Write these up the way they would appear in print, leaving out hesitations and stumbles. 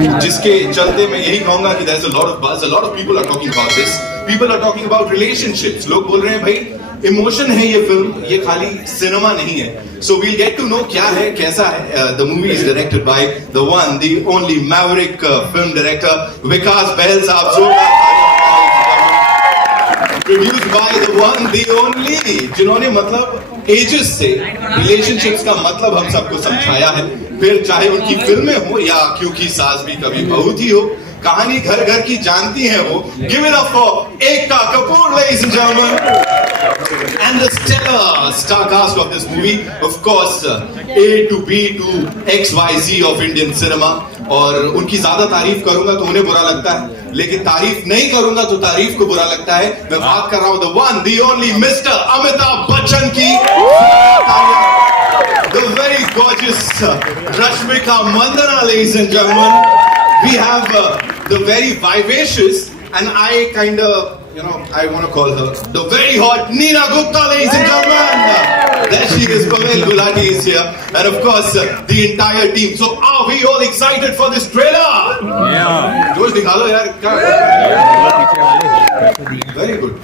जिसके चलते मैं यही कहूंगा कि there's a lot of buzz, a lot of people are talking about this. People are talking about relationships. लोग बोल रहे हैं भाई इमोशन है ये फिल्म, ये खाली सिनेमा नहीं है. So we'll get to know क्या है, कैसा है. The movie is directed by the one, the only maverick film director विकास बहल साहब. Produced by the one, the only, जिन्होंने मतलब एजेस से रिलेशनशिप्स का मतलब हम सबको समझाया है. फिर चाहे उनकी फिल्में हो या क्योंकि सास भी कभी बहू थी हो, कहानी घर घर की जानती हैं वो. Give it up for Ekta Kapoor, ladies and gentlemen, and the stellar star cast of this movie. Of course, A to B to XYZ of Indian cinema. और उनकी ज्यादा तारीफ करूंगा तो उन्हें बुरा लगता है, लेकिन तारीफ नहीं करूंगा तो तारीफ को बुरा लगता है. मैं बात कर रहा हूं the one, the only Mr. Amitabh Bachchan की, the very gorgeous Rashmika Mandana, ladies and gentlemen. We have the very vivacious, and I kind of, I want to call her the very hot Neena Gupta, ladies and gentlemen. There she is, Pavail, Gulati is here, and of course the entire team. So are we all excited for this trailer? Yeah. Josh, दिखा लो यार. Very good.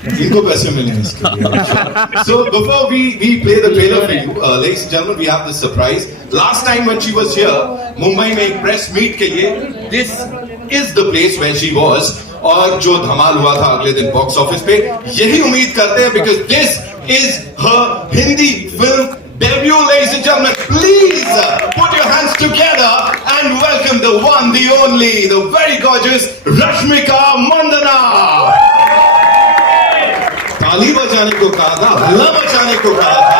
इनको पैसे मिलेंगे इसके लिए. So before we play the trailer for you, ladies and gentlemen, we have this surprise. Last time when she was here, Mumbai में एक press meet के लिए, this is the place where she was. और जो धमाल हुआ था अगले दिन बॉक्स ऑफिस पे, यही उम्मीद करते हैं because this is her Hindi film debut, ladies and gentlemen. Please put your hands together and welcome the one, the only, the very gorgeous Rashmika Mandana. ताली बजाने को कहा था, हल्ला मचाने को कहा था.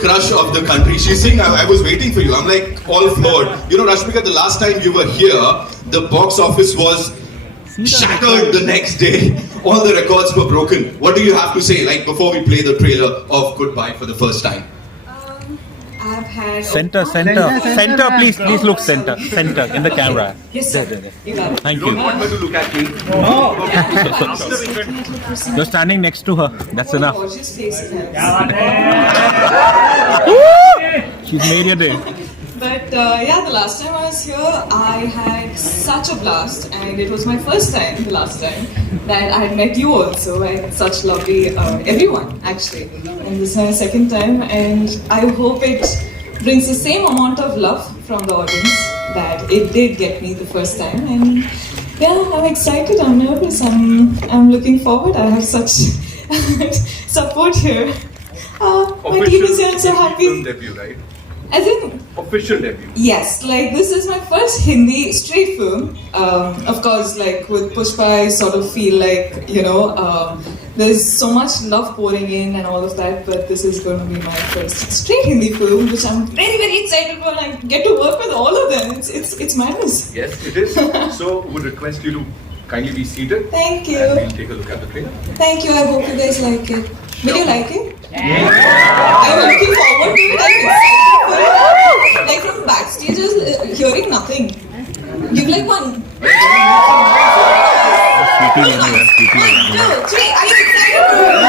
Crush of the country. She's saying, I was waiting for you. I'm like all floored. Rashmika, the last time you were here, the box office was shattered the next day. All the records were broken. What do you have to say, like before we play the trailer of Goodbye for the first time? I've had center, please look center in the camera. Yes, sir. Thank You don't you. want her to look at me. You're standing next to her. That's enough. Gorgeous face it has. She's made your day. But the last time I was here, I had such a blast, and it was my first time, the last time, that I had met you also, and such lovely everyone actually. And this is my second time, and I hope it brings the same amount of love from the audience that it did get me the first time. And I'm excited, I'm nervous, I'm looking forward. I have such support here. My team is here, I'm so happy. Film debut, right? As in, Official debut. yes, like this is my first Hindi straight film. Of course, like with Pushpa, I sort of feel like, there's so much love pouring in and all of that, but this is going to be my first straight Hindi film, which I'm very, very excited for. I get to work with all of them. It's madness. Yes, it is. So, would request you to kindly be seated. Thank you. And we'll take a look at the trailer. Thank you. I hope you guys like it. Will you like it? Yeah. I'm looking forward to it. I'm excited for it. Like from backstage, I was hearing nothing. Give like one. 1, 2, 3. Are you excited for it?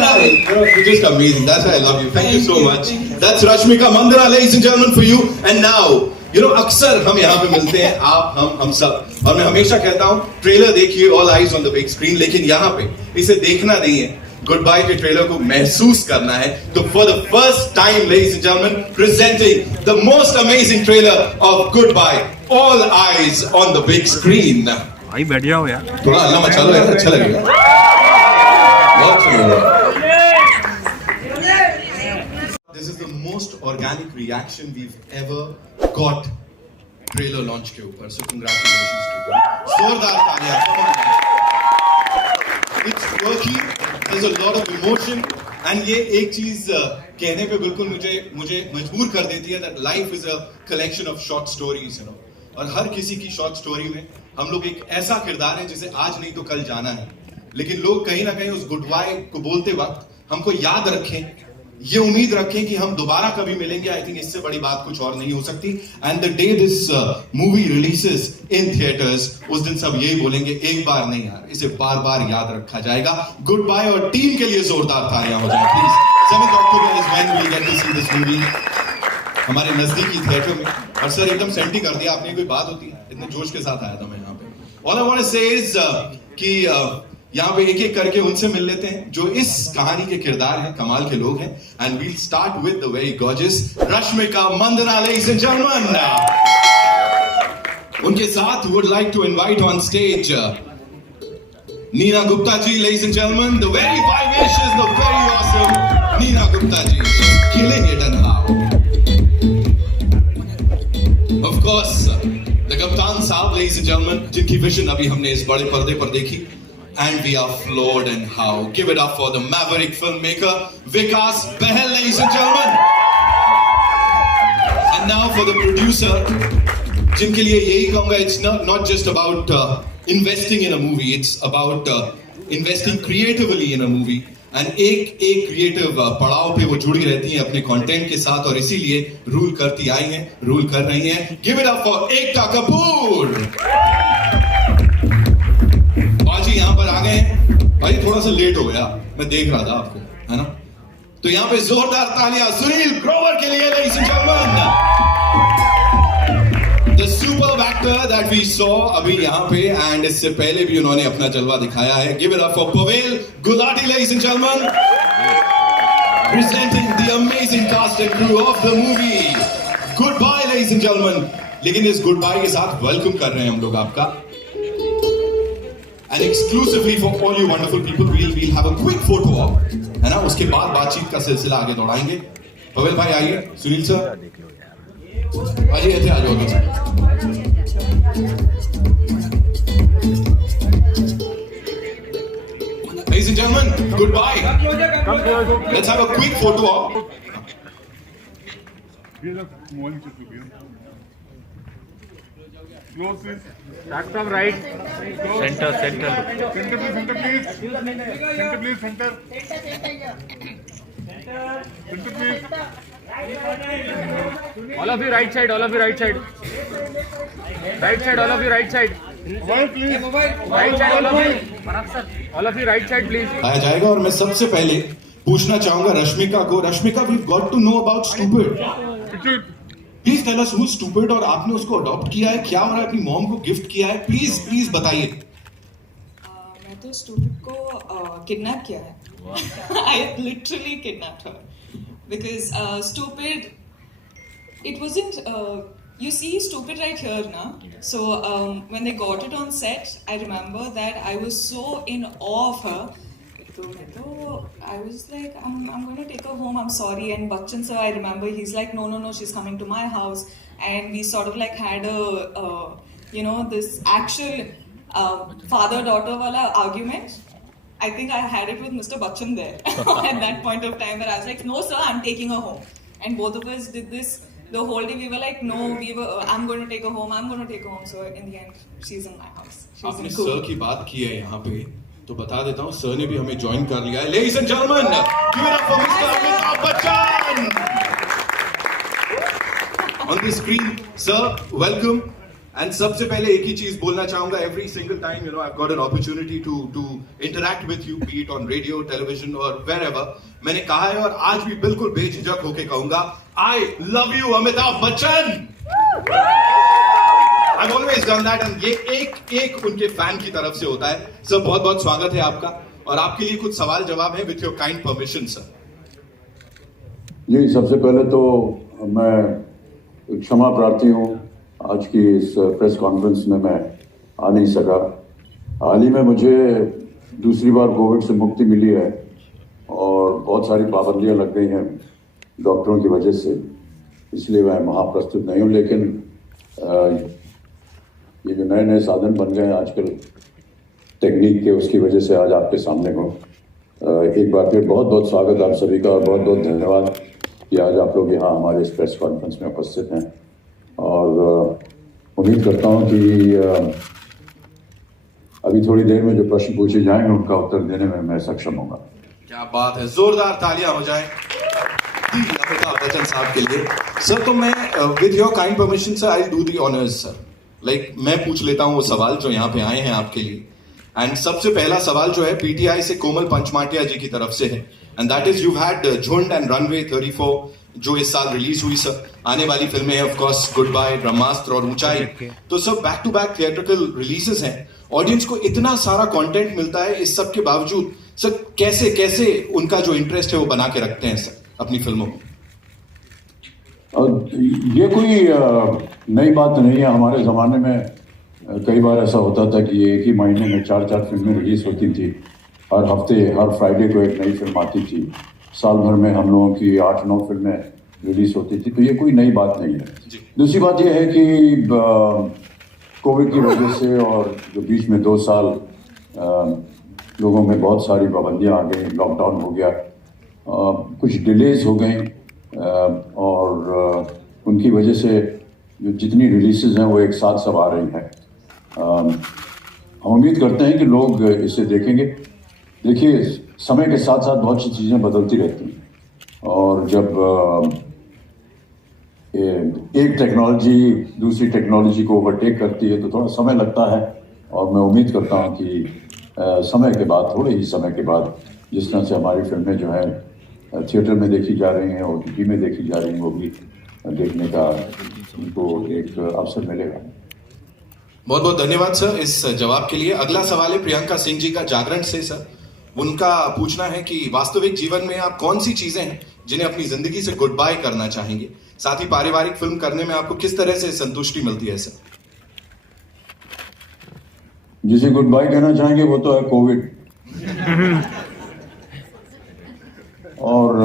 Love it. You're just amazing. That's why I love you. Thank you so much. That's Rashmika Mandana, ladies and gentlemen, for you. And now, अक्सर हम यहाँ पे मिलते हैं, आप हम सब, और मैं हमेशा कहता हूँ ट्रेलर देखिए, all eyes on the big screen, लेकिन यहाँ पे इसे देखना नहीं है, गुड बाय के ट्रेलर को महसूस करना है. तो for the first time, ladies and gentlemen, presenting the most amazing trailer of Goodbye, all eyes on the big screen. भाई बैठ जाओ यार, थोड़ा हल्ला मचा लो यार, अच्छा लगेगा, बहुत अच्छा लगेगा. This is the most organic reaction we've ever got trailer launch के ऊपर. So congratulations to you. जोरदार तालियां. It's quirky. There's a lot of emotion. And ये एक चीज कहने पे बिल्कुल मुझे मजबूर कर देती है that life is a collection of short stories, और हर किसी की शॉर्ट स्टोरी में हम लोग एक ऐसा किरदार है जिसे आज नहीं तो कल जाना है, लेकिन लोग कहीं ना कहीं उस गुड बाय को बोलते वक्त हमको याद रखें ये उम्मीद रखें कि हम दोबारा कभी मिलेंगे. आई थिंक इससे बड़ी बात कुछ और नहीं हो सकती. And the day this movie releases in theatres, उस दिन सब यही बोलेंगे, एक बार नहीं यार, इसे बार बार याद रखा जाएगा. Good bye. और टीम के लिए जोरदार तालियां हो जाए please. 7 October is when we get to see this movie हमारे नजदीकी थिएटर में. और सर एकदम सेंटी कर दिया आपने. कोई बात होती है, इतने जोश के साथ आया था मैं यहाँ पे. ऑल आई वांट टू से इज कि यहाँ पे एक एक करके उनसे मिल लेते हैं जो इस कहानी के किरदार हैं, कमाल के लोग हैं. And we'll start with the very gorgeous Rashmika Mandanna, ladies and gentleman. उनके साथ would like to invite on stage Neena Gupta ji, ladies and gentleman. The very vivacious, the very awesome Neena Gupta ji. She's killing it and how. Of course, the कप्तान साहब, ladies and gentlemen, जिनकी विजन अभी हमने इस बड़े पर्दे पर देखी. And we are floored and how. Give it up for the maverick filmmaker Vikas Pavail, ladies and gentlemen. And now for the producer, जिनके लिए यही कहूँगा, it's not just about investing in a movie, it's about investing creatively in a movie. And एक क्रिएटिव पड़ाव पे वो जुड़ी रहती हैं अपने कंटेंट के साथ, और इसीलिए रूल करती आई हैं, रूल कर रही हैं. Give it up for Ekta कपूर. यहाँ पर आ गए हैं भाई. थोड़ा सा लेट हो गया, मैं देख रहा था आपको, है ना. तो यहाँ पे जोरदार तालियां सुनील ग्रोवर के लिए, ladies and gentlemen. The superb actor that we saw अभी यहाँ पे, एंड इससे पहले भी उन्होंने अपना जलवा दिखाया है. Give it up for Pavail, Gulati, ladies and gentlemen, presenting the amazing cast and crew of the movie. Goodbye, ladies and gentlemen. लेकिन इस गुड बाय के साथ वेलकम कर रहे हैं हम लोग आपका. And exclusively for all you wonderful people, we'll have a quick photo op, है ना. उसके बाद बातचीत का सिलसिला आगे दौड़ाएंगे. पवेल भाई आइए, सुनील सर आइए, ऐसे आ जाओ. Ladies and gentlemen, goodbye. Let's have a quick photo op. Close please. Start from right. Center. Center please. Center please. Center please. All of you right side. All of you right side. Right side. All of you right side. Mobile please. Right side. All of you. All of you right side please. आया जाएगा. और मैं सबसे पहले पूछना चाहूंगा रश्मिका को. Rashmika, we've got to know about Stupid. Please tell us who Stupid, और आपने उसको अडॉप्ट किया है क्या, और अपनी मॉम को गिफ्ट किया है. प्लीज बताइए. मैं तो स्टूपिड को किडनैप किया है. I literally kidnapped her because Stupid, it wasn't you see Stupid right here na. So when they got it on set, I remember that I was so in awe of her. So I was like, I'm going to take her home, I'm sorry. And Bachchan sir, I remember, he's like, no, she's coming to my house. And we sort of like had a, this actual father-daughter wala argument. I think I had it with Mr. Bachchan there at that point of time, where I was like, no sir, I'm taking her home. And both of us did this the whole day. We were like, no, I'm going to take her home. So in the end, she's in my house. She's आपने in cool. Sir की बात की है यहाँ पे, तो बता देता हूँ, सर ने भी हमें ज्वाइन कर लिया है. Ladies and gentlemen, give it up for Mr. Amitabh Bachchan. On the screen, sir, welcome. And सबसे पहले एक ही चीज बोलना चाहूंगा. Every single time, I've got an opportunity to interact with you, be it on radio, television or wherever. मैंने कहा है और आज भी बिल्कुल बेझिझक होके कहूंगा, I love you, Amitabh Bachchan. I've always done that, and ये एक उनके फैन की तरफ से होता है. सर बहुत बहुत स्वागत है आपका, और आपके लिए कुछ सवाल जवाब है with your kind permission sir. जी, सबसे पहले तो मैं क्षमा प्रार्थी हूँ. आज की इस प्रेस कॉन्फ्रेंस में मैं आ नहीं सका. हाल ही में मुझे दूसरी बार कोविड से मुक्ति मिली है, और बहुत सारी पाबंदियां लग गई हैं डॉक्टरों की वजह से, इसलिए मैं महाप्रस्तुत नहीं हूँ. लेकिन ये जो नए नए साधन बन गए हैं आजकल टेक्निक के, उसकी वजह से आज आपके सामने हूँ. एक बार फिर बहुत बहुत स्वागत आप सभी का, और बहुत बहुत धन्यवाद कि आज आप लोग यहाँ हमारे इस प्रेस कॉन्फ्रेंस में उपस्थित हैं. और उम्मीद करता हूँ कि अभी थोड़ी देर में जो प्रश्न पूछे जाएंगे उनका उत्तर देने में मैं सक्षम होगा. क्या बात है, जोरदार तालियां हो जाए. अमिताभ बच्चन साहब के लिए सर। तो मैं with your kind permission sir I do the honours sir. Like मैं पूछ लेता हूँ वो सवाल जो यहाँ पे आए हैं आपके लिए। एंड सबसे पहला सवाल जो है पीटीआई से कोमल पंचमाटिया जी की तरफ से है, and that is you had झुंड एंड रनवे 34 जो इस साल रिलीज हुई सर। आने वाली फिल्में हैं of course Goodbye, Brahmastra और ऊंचाई। तो sir back to back theatrical releases हैं, ऑडियंस को इतना सारा कंटेंट मिलता है, इस सब के बावजूद सर कैसे कैसे उनका जो इंटरेस्ट है वो बना के रखते हैं सर अपनी फिल्मों में? ये कोई नई बात नहीं है। हमारे ज़माने में कई बार ऐसा होता था कि एक ही महीने में 4-4 फिल्में रिलीज होती थी। हर हफ्ते हर फ्राइडे को एक नई फिल्म आती थी। साल भर में हम लोगों की 8-9 फिल्में रिलीज होती थी। तो ये कोई नई बात नहीं है। दूसरी बात ये है कि कोविड की वजह से और जो बीच में 2 साल लोगों में बहुत सारी पाबंदियाँ आ गई, लॉकडाउन हो गया, कुछ डिलेज हो गई और उनकी वजह से जो जितनी रिलीजेज हैं वो एक साथ सब आ रही हैं। हम उम्मीद करते हैं कि लोग इसे देखेंगे। देखिए, समय के साथ साथ बहुत सी चीज़ें बदलती रहती हैं और जब एक टेक्नोलॉजी दूसरी टेक्नोलॉजी को ओवरटेक करती है तो थोड़ा समय लगता है। और मैं उम्मीद करता हूँ कि समय के बाद, थोड़े ही समय के बाद, जिस तरह से हमारी फिल्में जो हैं थिएटर में देखी जा रही हैं, ओटीटी में देखी जा रही हैं, वो भी देखने का उनको एक अवसर मिलेगा। बहुत बहुत धन्यवाद सर इस जवाब के लिए। अगला सवाल है प्रियंका सिंह जी का जागरण से सर। उनका पूछना है कि वास्तविक जीवन में आप कौन सी चीजें हैं जिन्हें अपनी जिंदगी से गुड बाय करना चाहेंगे, साथ ही पारिवारिक फिल्म करने में आपको किस तरह से संतुष्टि मिलती है सर? जिसे गुड बाय कहना चाहेंगे वो तो है कोविड। और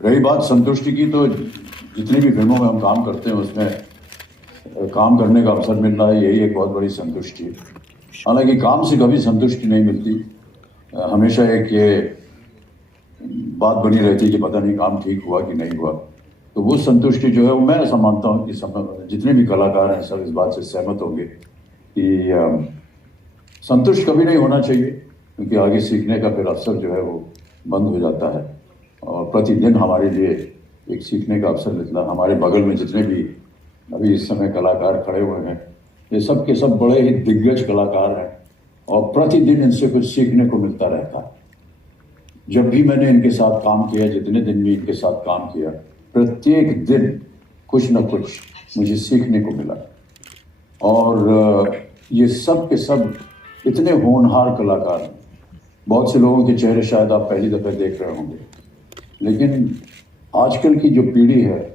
रही बात संतुष्टि की, तो जितनी भी फिल्मों में हम काम करते हैं उसमें काम करने का अवसर मिल रहा है, यही एक बहुत बड़ी संतुष्टि है। हालांकि काम से कभी संतुष्टि नहीं मिलती, हमेशा एक ये बात बनी रहती है कि पता नहीं काम ठीक हुआ कि नहीं हुआ। तो वो संतुष्टि जो है वो मैं ऐसा मानता हूँ कि जितने भी कलाकार हैं सब इस बात से सहमत होंगे कि संतुष्ट कभी नहीं होना चाहिए, क्योंकि आगे सीखने का फिर अवसर जो है वो बंद हो जाता है। और प्रतिदिन हमारे लिए एक सीखने का अवसर मिलता है। हमारे बगल में जितने भी अभी इस समय कलाकार खड़े हुए हैं, ये सब के सब बड़े ही दिग्गज कलाकार हैं और प्रतिदिन इनसे कुछ सीखने को मिलता रहता है। जब भी मैंने इनके साथ काम किया, जितने दिन भी इनके साथ काम किया, प्रत्येक दिन कुछ न कुछ मुझे सीखने को मिला। और ये सब के सब इतने होनहार कलाकार हैं। बहुत से लोगों के चेहरे शायद आप पहली दफे देख रहे होंगे, लेकिन आजकल की जो पीढ़ी है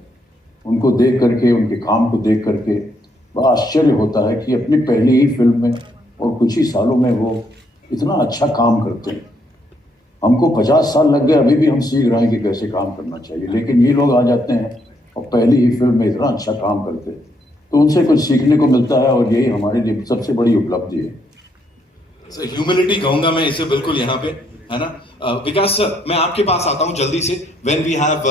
उनको देख करके, उनके काम को देख करके बड़ा आश्चर्य होता है कि अपनी पहली ही फिल्म में और कुछ ही सालों में वो इतना अच्छा काम करते हैं। हमको 50 साल लग गए, अभी भी हम सीख रहे हैं कि कैसे काम करना चाहिए, लेकिन ये लोग आ जाते हैं और पहली ही फिल्म में इतना अच्छा काम करते हैं। तो उनसे कुछ सीखने को मिलता है और यही हमारे लिए सबसे बड़ी उपलब्धि है। सर ह्यूमिलिटी कहूंगा मैं इसे बिल्कुल यहाँ पे, है ना। विकास सर, मैं आपके पास आता हूँ जल्दी से। व्हेन वी हैव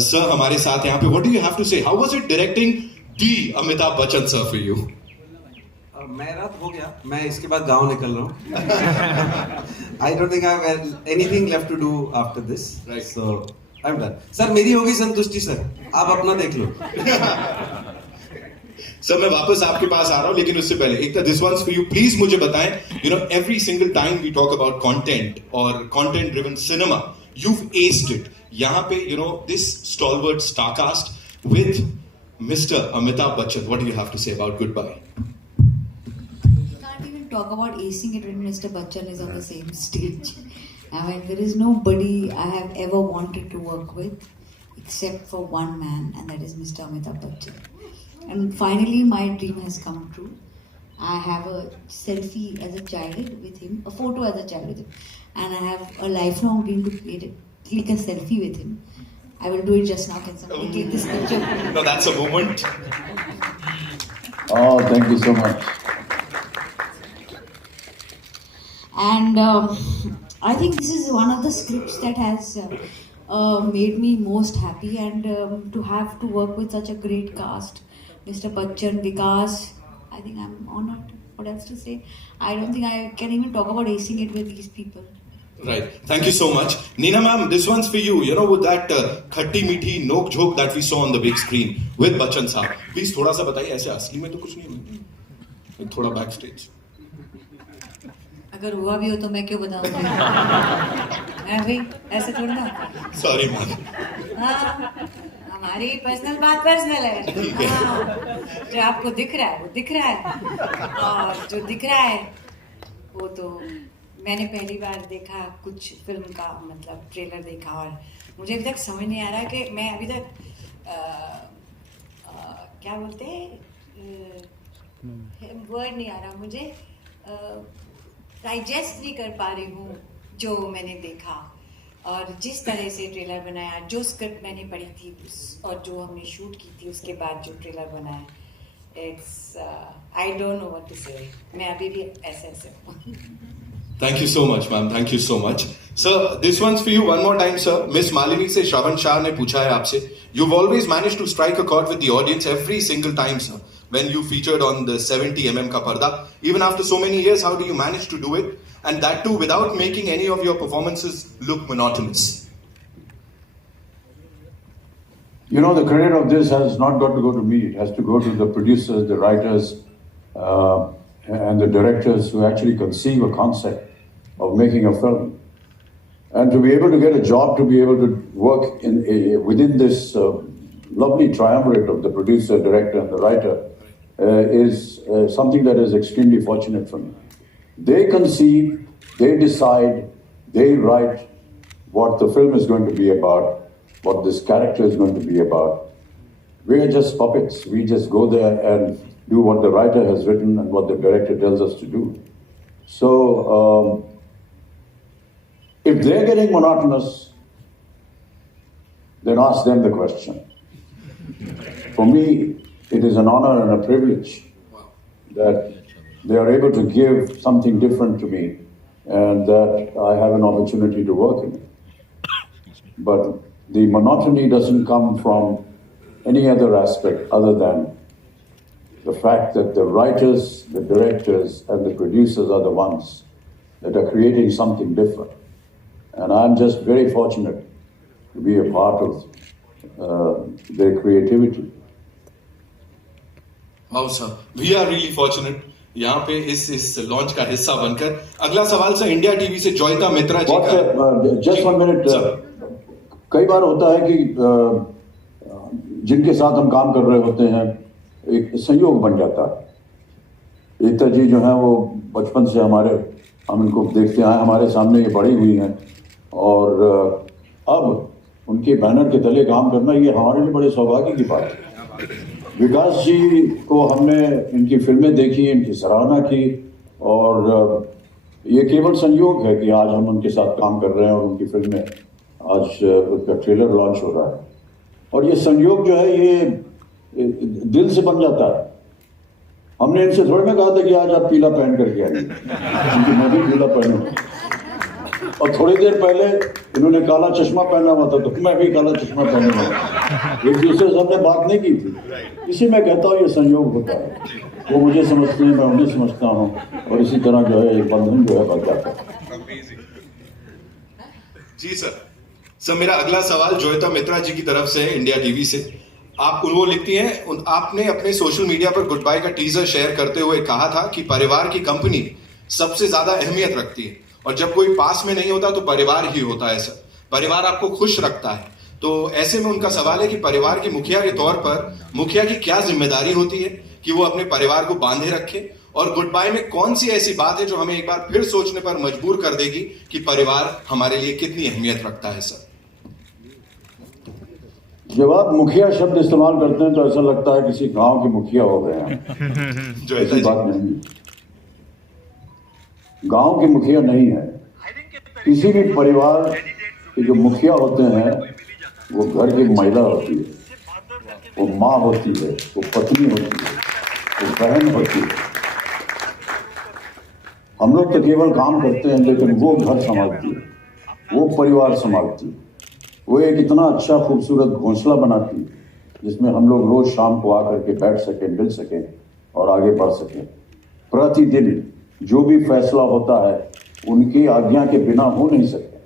सर हमारे साथ यहाँ पे, what do you have to say? How was it directing the Amitabh Bachchan sir for you? मेरा हो गया, मैं इसके बाद गांव निकल रहा हूँ। I don't think I have anything left to do after this, so I am done. Sir मेरी होगी संतुष्टि, सर आप अपना देख लो। सर मैं वापस आपके पास आ रहा हूं, लेकिन उससे पहले एक this one's for you. Please मुझे बताएं, you know every single time we talk about content और content driven cinema, you've aced it. यहाँ पे you know this stalwart star cast with Mr. Amitabh Bachchan. What do you have to say about Goodbye? You can't even talk about acing it when Mr. Bachchan is on the same stage. I mean, there is nobody I have ever wanted to work with except for one man, and that is Mr. Amitabh Bachchan. And finally, my dream has come true. I have a selfie as a child with him, a photo as a child with him, and I have a lifelong dream to click a selfie with him. I will do it just now. Can somebody take this picture? No, that's a moment. Oh, thank you so much. And I think this is one of the scripts that has made me most happy, and to have to work with such a great cast, Mr. Bachchan, Vikas, I think I'm honored. What else to say? I don't think I can even talk about acing it with these people. Right. Thank you so much. Neena ma'am, this one's for you. You know, with that खट्टी मीठी नोक झोंक that we saw on the big screen with Bachchan साहब. Please थोड़ा सा बताइए, ऐसे असली में तो कुछ नहीं हुआ. थोड़ा बैक स्टेज. अगर हुआ भी हो तो मैं क्यों बताऊंगी? है भाई, ऐसे थोड़ा ना. Sorry ma'am. हाँ, हमारी पर्सनल बात पर्सनल है. हाँ, जो आपको दिख रहा है वो दिख रहा है, और जो दिख रहा है वो तो मैंने पहली बार देखा कुछ फिल्म का, मतलब ट्रेलर देखा, और मुझे अभी तक समझ नहीं आ रहा कि मैं अभी तक क्या बोलते हैं, वर्ड नहीं आ रहा मुझे, डाइजेस्ट नहीं कर पा रही हूँ जो मैंने देखा, और जिस तरह से ट्रेलर बनाया, जो स्क्रिप्ट मैंने पढ़ी थी और जो हमने शूट की थी उसके बाद जो ट्रेलर बनाया, it's I don't know what to say. मैं अभी भी ऐसे हूँ. Thank you so much, ma'am. Thank you so much. Sir, this one's for you one more time, sir. Miss Malini से श्रवण शाह ने पूछा है आपसे. You've always managed to strike a chord with the audience every single time, sir. When you featured on the 70mm का पर्दा, even after so many years, how do you manage to do it? And that too without making any of your performances look monotonous. You know, the credit of this has not got to go to me. It has to go to the producers, the writers, and the directors who actually conceive a concept of making a film. And to be able to get a job, to be able to work within this lovely triumvirate of the producer, director, and the writer is something that is extremely fortunate for me. They conceive, they decide, they write what the film is going to be about, what this character is going to be about. We are just puppets. We just go there and do what the writer has written and what the director tells us to do. So, if they're getting monotonous, then ask them the question. For me, it is an honor and a privilege that they are able to give something different to me and that I have an opportunity to work in it. But the monotony doesn't come from any other aspect other than the fact that the writers, the directors, and the producers are the ones that are creating something different. And I'm just very fortunate to be a part of their creativity. Wow, sir. We are really fortunate. यहाँ पे इस लॉन्च का हिस्सा बनकर. अगला सवाल sir India TV से जॉयता मित्रा जी का. Just 1 minute. कई बार होता है कि जिनके साथ हम काम कर रहे होते हैं एक संयोग बन जाता है. एकता जी जो है वो बचपन से हम इनको देखते आए, हमारे सामने ये बड़ी हुई हैं, और अब उनके बैनर के तले काम करना ये हमारे लिए बड़े सौभाग्य की बात है. विकास जी को हमने इनकी फिल्में देखी, इनकी सराहना की, और ये केवल संयोग है कि आज हम उनके साथ काम कर रहे हैं और उनकी फिल्में आज उनका ट्रेलर लॉन्च हो रहा है. और ये संयोग जो है ये दिल से बन जाता है. हमने इनसे थोड़ी ना कहा था कि आज आप पीला पहन करके आए, क्योंकि मैं भी पीला पहनूं. और थोड़ी देर पहले इन्होंने काला चश्मा पहना हुआ था तो मैं भी काला चश्मा पहना हुआ था. एक दूसरे से हमने बात नहीं की थी. इसी में कहता हूँ ये संयोग होता है. वो मुझे समझते हैं, मैं उन्हें समझता हूँ, और इसी तरह जो है एक बंधन जो है बन जाता है. जी सर, मेरा अगला सवाल जॉयता मित्रा जी की तरफ से है इंडिया टीवी से. आप वो लिखती हैं, आपने अपने सोशल मीडिया पर गुड बाय का टीजर शेयर करते हुए कहा था कि परिवार की कंपनी सबसे ज्यादा अहमियत रखती है, और जब कोई पास में नहीं होता तो परिवार ही होता है सर. परिवार आपको खुश रखता है. तो ऐसे में उनका सवाल है कि परिवार के मुखिया के तौर पर मुखिया की क्या जिम्मेदारी होती है कि वो अपने परिवार को बांधे रखे, और गुड बाय में कौन सी ऐसी बात है जो हमें एक बार फिर सोचने पर मजबूर कर देगी कि परिवार हमारे लिए कितनी अहमियत रखता है सर. जब आप मुखिया शब्द इस्तेमाल करते हैं तो ऐसा लगता है किसी गांव के मुखिया हो गए हैं. जो ऐसी बात नहीं, गांव के मुखिया नहीं है. किसी भी परिवार के जो मुखिया होते हैं वो घर की महिला होती है, वो माँ होती है, वो पत्नी होती है, वो बहन होती है. हम लोग तो केवल काम करते हैं, लेकिन वो घर संभालती है, वो परिवार संभालती है. वो एक इतना अच्छा खूबसूरत घोंसला बनाती है जिसमें हम लोग रोज शाम को आकर के बैठ सकें, मिल सकें और आगे बढ़ सकें. प्रतिदिन जो भी फैसला होता है उनकी आज्ञा के बिना हो नहीं सकते।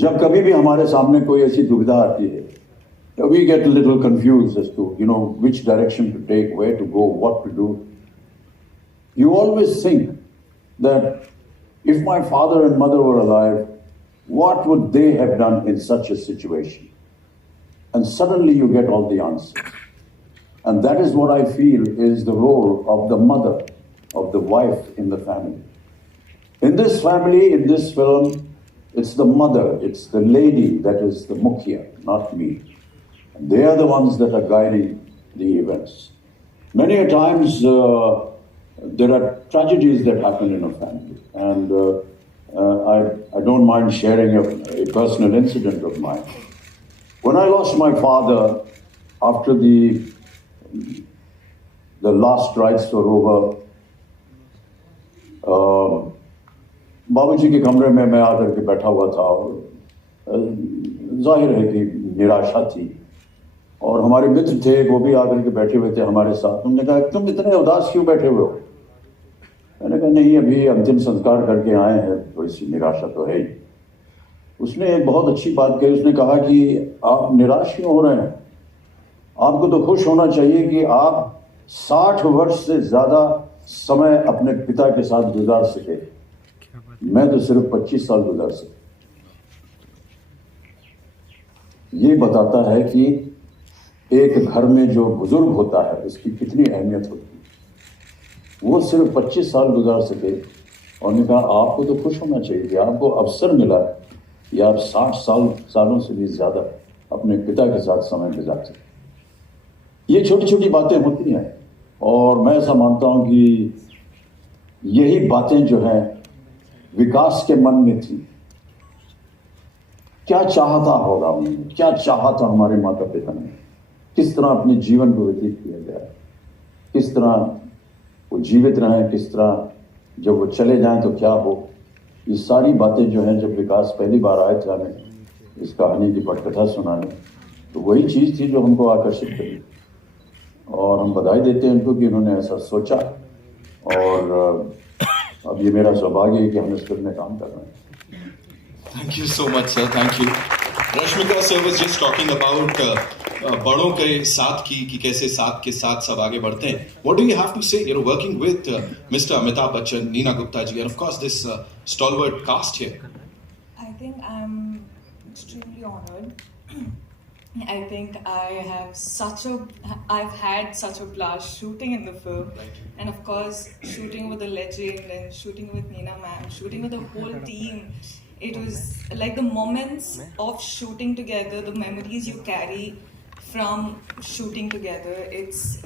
जब कभी भी हमारे सामने कोई ऐसी दुविधा आती है, we get a little confused as to, which direction to take, where to go, what to do. You always think that if my father and mother were alive, what would they have done in such a situation? And suddenly you get all the answers. And that is what I feel is the role of the mother, of the wife in the family. In this family, in this film, it's the mother, it's the lady that is the mukhya, not me. And they are the ones that are guiding the events. Many a times there are tragedies that happen in a family. And I don't mind sharing a personal incident of mine. When I lost my father after the last rites were over, बाबूजी के कमरे में मैं आकर के बैठा हुआ था और जाहिर है कि निराशा थी और हमारे मित्र थे वो भी आकर के बैठे हुए थे हमारे साथ। उन्होंने कहा तुम इतने उदास क्यों बैठे हुए हो? मैंने कहा नहीं, अभी अंतिम संस्कार करके आए हैं, थोड़ी सी निराशा तो है ही। उसने एक बहुत अच्छी बात कही, उसने कहा कि आप निराश क्यों हो रहे हैं? आपको तो खुश होना चाहिए कि आप 60 वर्ष से ज्यादा समय अपने पिता के साथ गुजार सके। मैं तो सिर्फ 25 साल गुजार सका। ये बताता है कि एक घर में जो बुजुर्ग होता है उसकी कितनी अहमियत होती है। वो सिर्फ 25 साल गुजार सके और उन्होंने कहा आपको तो खुश होना चाहिए कि आपको अवसर मिला कि आप 60 सालों से भी ज्यादा अपने पिता के साथ समय गुजार सके। ये छोटी छोटी बातें होती हैं और मैं ऐसा मानता हूं कि यही बातें जो हैं विकास के मन में थी। क्या चाहता होगा उन्होंने, क्या चाहा था हमारे माता पिता ने, किस तरह अपने जीवन को व्यतीत किया गया, किस तरह वो जीवित रहे, किस तरह जब वो चले जाएं तो क्या हो। ये सारी बातें जो हैं, जब विकास पहली बार आए थे हमें इस कहानी की पटकथा सुनाने, तो वही चीज़ थी जो हमको आकर्षित करी और हम बधाई देते हैं उनको कि उन्होंने ऐसा सोचा। और अब ये मेरा सौभाग्य है कि हम इस फिल्म में काम कर रहे हैं। Thank you so much, sir. Thank you. Rashmika sir was just talking about बड़ों के साथ कि कैसे साथ के साथ सब आगे बढ़ते हैं. What do you have to say? You're working with Mr. Amitabh Bachchan, Neena Gupta ji, and of course this stalwart cast here. I think I'm extremely honored. I think I've had such a blast shooting in the film, and of course shooting with the legend and shooting with Neena ma'am, shooting with the whole team. It was like the moments of shooting together, the memories you carry from shooting together. It's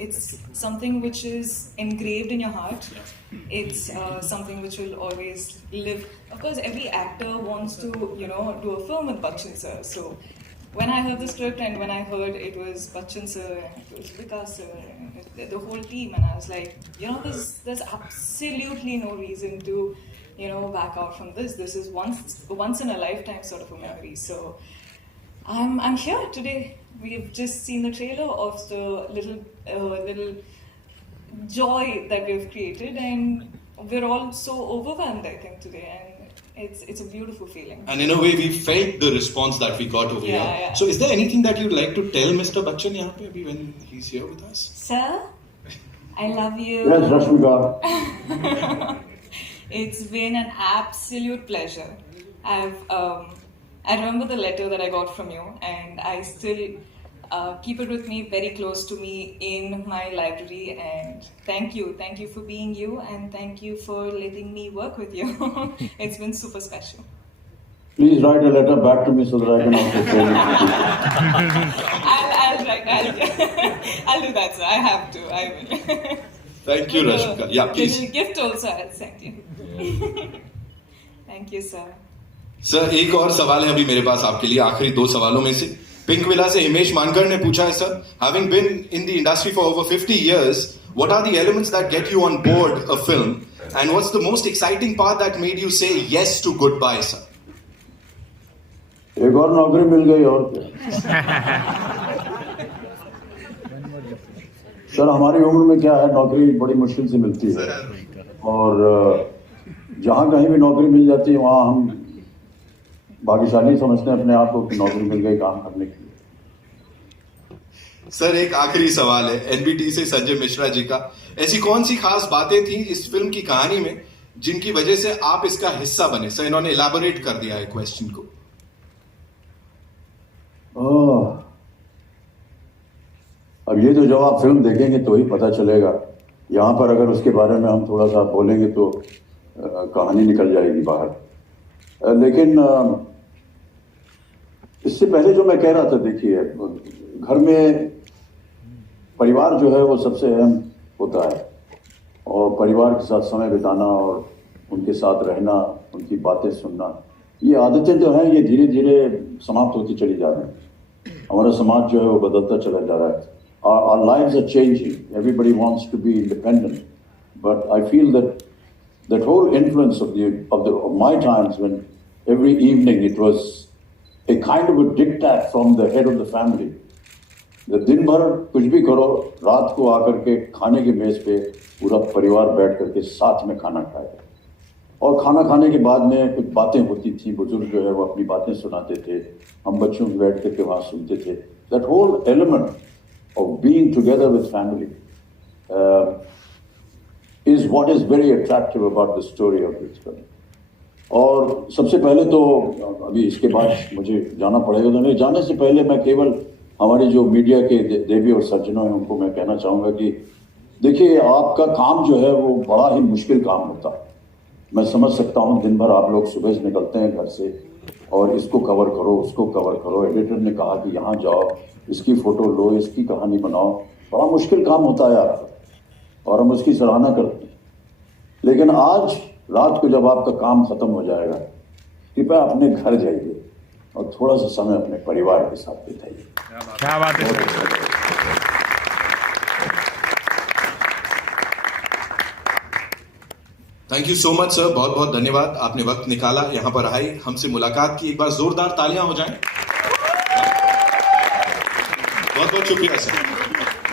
something which is engraved in your heart. It's something which will always live. Of course, every actor wants to do a film with Bachchan sir. So when I heard the script and when I heard it was Bachchan sir and it was Vikas sir and the whole team, and I was like, there's absolutely no reason to back out from this. This is once in a lifetime sort of a memory. So I'm here today. We've just seen the trailer of the little joy that we've created, and we're all so overwhelmed, I think, today, and it's a beautiful feeling. And in a way, we felt the response that we got over here. Yeah. So, is there anything that you'd like to tell Mr. Bachchan yahan pe abhi when he's here with us? Sir, I love you. Yes, Rashmika. It's been an absolute pleasure. I remember the letter that I got from you, and I still keep it with me, very close to me in my library. And thank you for being you, and thank you for letting me work with you. It's been super special. Please write a letter back to me so that I can also send it. I'll do that, sir. I have to. I will. Thank you, Rashmika. Yeah, please. Little gift also I'll send you. Thank you, sir. Sir, एक और सवाल है अभी मेरे पास आपके लिए, आखिरी 2 सवालों में से। पिंक विला से हिमेश मानकर ने पूछा है, sir, having been in the industry for over 50 years, what are the elements that get you on board a film, and what's the most exciting part that made you say yes to Goodbye, sir? एक और नौकरी मिल गई और क्या। सर, हमारी उम्र में क्या है, नौकरी बड़ी मुश्किल से मिलती है और जहाँ कहीं भी नौकरी मिल जाती है वहाँ हम भाग्यशाली समझते हैं अपने आप को कि नौकरी मिल गई काम करने के लिए। सर एक आखिरी सवाल है एनबीटी से संजय मिश्रा जी का, ऐसी कौन सी खास बातें थी इस फिल्म की कहानी में जिनकी वजह से आप इसका हिस्सा बने? सर इन्होंने इलाबोरेट कर दिया है क्वेश्चन को। अब ये तो जब आप फिल्म देखेंगे तो ही पता चलेगा। यहाँ पर अगर उसके बारे में हम थोड़ा सा बोलेंगे तो कहानी निकल जाएगी बाहर। लेकिन इससे पहले जो मैं कह रहा था, देखिए घर में परिवार जो है वो सबसे अहम होता है और परिवार के साथ समय बिताना और उनके साथ रहना, उनकी बातें सुनना, ये आदतें जो हैं ये धीरे धीरे समाप्त होती चली जा रही हैं। हमारा समाज जो है वो बदलता चला जा रहा है। Our lives are changing. Everybody wants to be independent, but I feel that whole influence of my times, when every evening it was a kind of a diktat from the head of the family. दिन भर कुछ भी करो, रात को आकर के खाने की मेज पे पूरा परिवार बैठ करके साथ में खाना खाएगा और खाना खाने के बाद में कुछ बातें होती थी, बुजुर्ग जो है वो अपनी बातें सुनाते थे, हम बच्चों में बैठ करके वहाँ सुनते थे। That whole element of being together with family is what is very attractive about the story of this film. और सबसे पहले तो अभी इसके बाद मुझे जाना पड़ेगा, तो मैं जाने से पहले मैं केवल हमारे जो मीडिया के देवी और सज्जनों हैं उनको मैं कहना चाहूँगा कि देखिए आपका काम जो है वो बड़ा ही मुश्किल काम होता है। मैं समझ सकता हूँ दिन भर आप लोग सुबह निकलते हैं घर से और इसको कवर करो, उसको कवर करो, एडिटर ने कहा कि यहाँ जाओ, इसकी फोटो लो, इसकी कहानी बनाओ, बड़ा मुश्किल काम होता है आपका और हम उसकी सराहना करते हैं। लेकिन आज रात को जब आपका काम खत्म हो जाएगा, कृपया अपने घर जाइए और थोड़ा सा समय अपने परिवार के साथ बिताइए। क्या बात है। Thank you so much sir, बहुत बहुत धन्यवाद, आपने वक्त निकाला, यहाँ पर आए, हमसे मुलाकात की। एक बार जोरदार तालियां हो जाएं। बहुत बहुत शुक्रिया sir.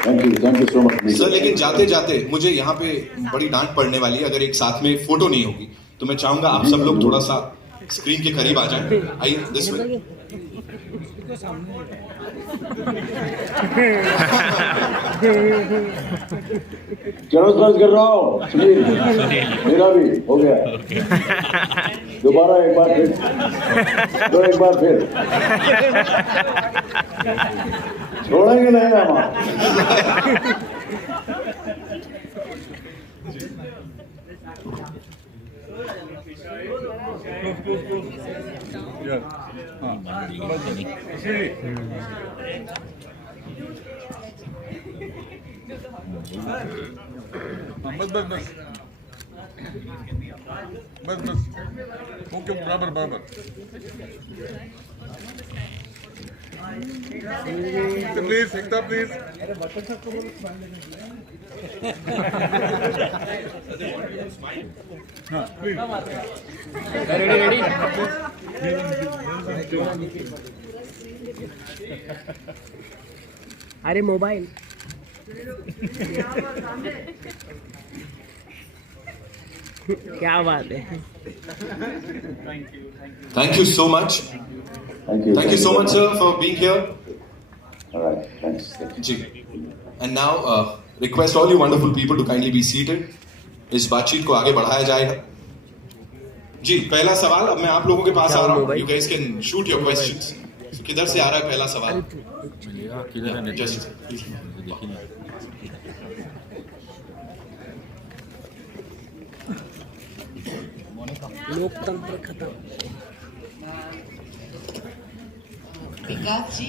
Thank you so much sir. लेकिन जाते जाते मुझे यहाँ पे बड़ी डांट पड़ने वाली है अगर एक साथ में फोटो नहीं होगी, तो मैं चाहूंगा आप सब लोग थोड़ा सा स्क्रीन के करीब आ जाएं। आइए दिस वे। चलो कर रहा हूँ सुनील, मेरा भी हो गया। दोबारा एक बार फिर, तो एक बार फिर छोड़ेंगे नहीं हम। बस बस बस बस बस ओके, बराबर बराबर। प्लीज एकता प्लीज। हाँ प्लीज। रेडी। अरे मोबाइल क्या बात है। Thank you so much. Thank you so much, sir, for being here. All right, thanks. जी, and now request all you wonderful people to kindly be seated. इस बातचीत को आगे बढ़ाया जाएगा। जी, पहला सवाल अब मैं आप लोगों के पास आ रहा हूँ। You guys can shoot your questions. किधर से आ रहा है पहला सवाल? Just लोकतंत्र खत्म। विकास जी,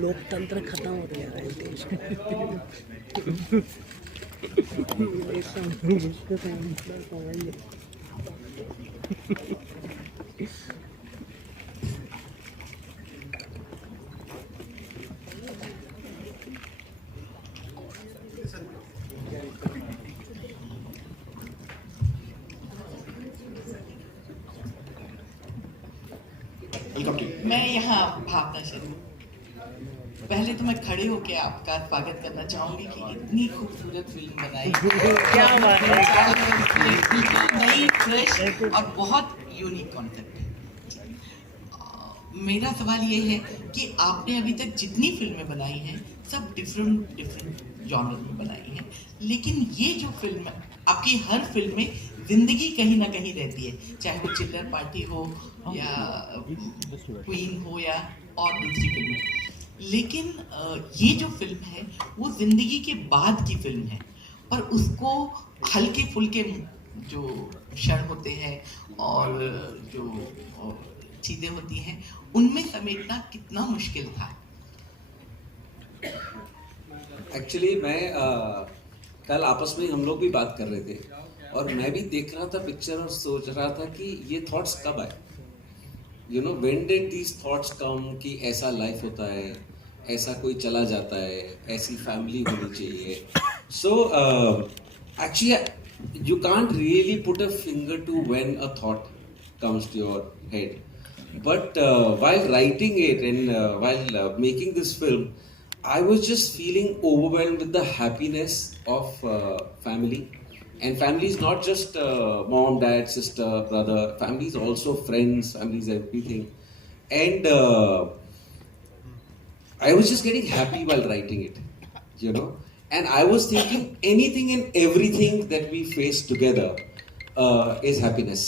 लोकतंत्र खत्म हो गया है देश welcome to you. मैं यहाँ भावना से। पहले तो मैं खड़े होके आपका स्वागत करना चाहूंगी कि इतनी खूबसूरत फिल्म बनाई क्या बात है। बिल्कुल नई, फ्रेश और बहुत यूनिक कॉन्सेप्ट है। मेरा सवाल ये है कि आपने अभी तक जितनी फिल्में बनाई हैं सब डिफरेंट जॉनर में बनाई हैं, लेकिन ये जो फिल्म आपकी हर फिल्म में जिंदगी कहीं ना कहीं रहती है, चाहे वो चिल्लर पार्टी हो या क्वीन हो या और दूसरी फिल्में। लेकिन ये जो फिल्म है वो जिंदगी के बाद की फिल्म है और उसको हल्के फुल्के जो क्षण होते हैं और जो चीजें होती हैं उनमें समेटना कितना मुश्किल था? एक्चुअली मैं कल आपस में हम लोग भी बात कर रहे थे और मैं भी देख रहा था पिक्चर और सोच रहा था कि ये थॉट्स कब आए, you know, when did these thoughts come कि ऐसा लाइफ होता है, ऐसा कोई चला जाता है, ऐसी फैमिली होनी चाहिए. So actually you can't really put a finger to when a thought comes to your head. But while writing it and while making this film, I was just feeling overwhelmed with the happiness of family. And family is not just mom, dad, sister, brother. Family is also friends. Family is everything. And I was just getting happy while writing it, you know. And I was thinking anything and everything that we face together is happiness.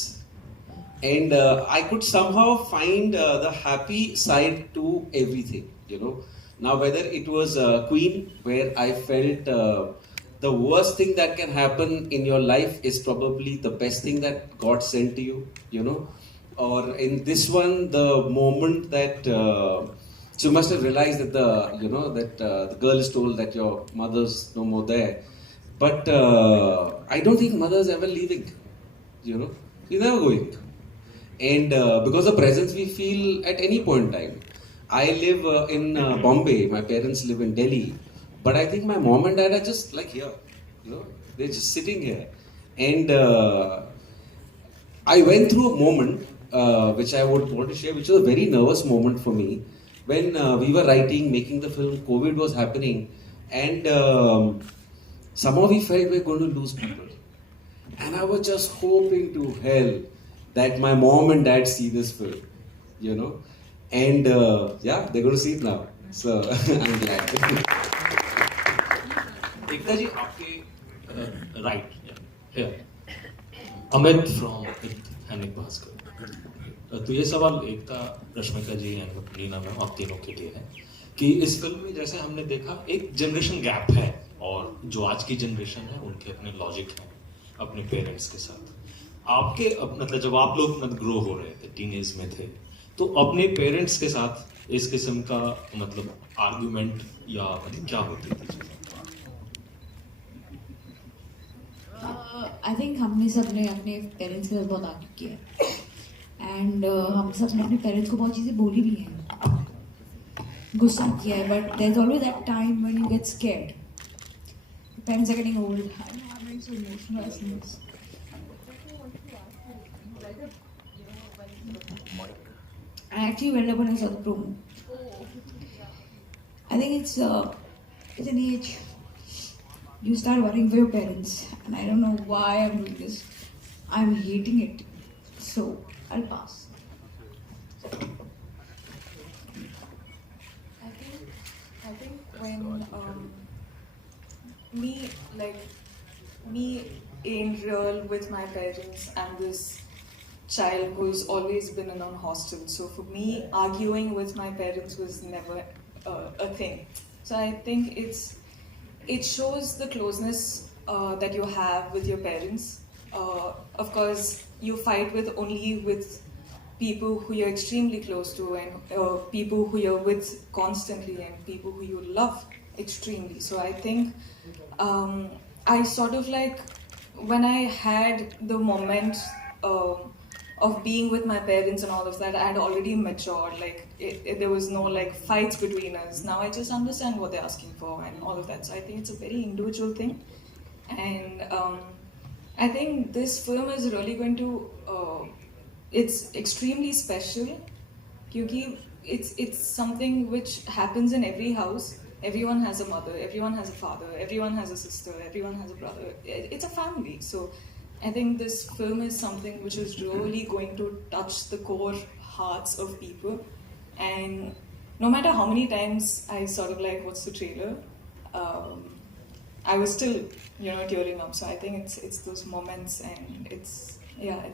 And I could somehow find the happy side to everything, you know. Now, whether it was Queen, where I felt the worst thing that can happen in your life is probably the best thing that God sent to you, you know. Or in this one, the moment that so you must have realized that the girl is told that your mother's no more there. But I don't think mother's ever leaving, you know. She's never going. And because the presence we feel at any point in time. I live in Bombay, my parents live in Delhi, but I think my mom and dad are just like here, you know, they're just sitting here. And I went through a moment which I would want to share, which was a very nervous moment for me. When we were writing, making the film, COVID was happening, and somehow we felt we were going to lose people. And I was just hoping to hell that my mom and dad see this film, you know. And yeah, they're going to see it now. So I'm glad. एकता जी आपके राइट अमित फ्रॉम दैनिक भास्कर. तो ये सवाल एकता, रश्मिका जी एंड नीना मैम आप तीनों के लिए है कि इस फिल्म में जैसे हमने देखा एक जनरेशन गैप है और जो आज की जनरेशन है उनके अपने लॉजिक हैं अपने पेरेंट्स के साथ. आपके मतलब जब आप लोग ग्रो हो रहे थे, टीनेज में थे, तो अपने पेरेंट्स के साथ इस किस्म का मतलब आर्गुमेंट या मतलब क्या होती थी? आई थिंक हमने सब ने अपने पेरेंट्स के साथ बहुत आर्ग्यू किया है एंड हम सब ने अपने पेरेंट्स को बहुत चीज़ें बोली भी हैं, गुस्सा किया है, but there is always that time when you get scared. Parents are getting old. I know I am so emotional as this. I actually went up when I saw the promo. I think it's an age you start worrying for your parents, and I don't know why I'm doing this. I'm hating it, so I'll pass. I think when me in real with my parents and this child who's always been in a hostel. So for me, arguing with my parents was never a thing. So I think it shows the closeness that you have with your parents. Of course, you fight only with people who you're extremely close to and people who you're with constantly and people who you love extremely. So I think I sort of like when I had the moment of being with my parents and all of that, I had already matured. Like there was no like fights between us. Now I just understand what they're asking for and all of that. So I think it's a very individual thing, and I think this film is really going to. It's extremely special, because it's something which happens in every house. Everyone has a mother, everyone has a father, everyone has a sister, everyone has a brother. It's a family. So I think this film is something which is really going to touch the core hearts of people. And no matter how many times I sort of like watched the trailer, I was still, tearing up. So I think it's those moments, and it's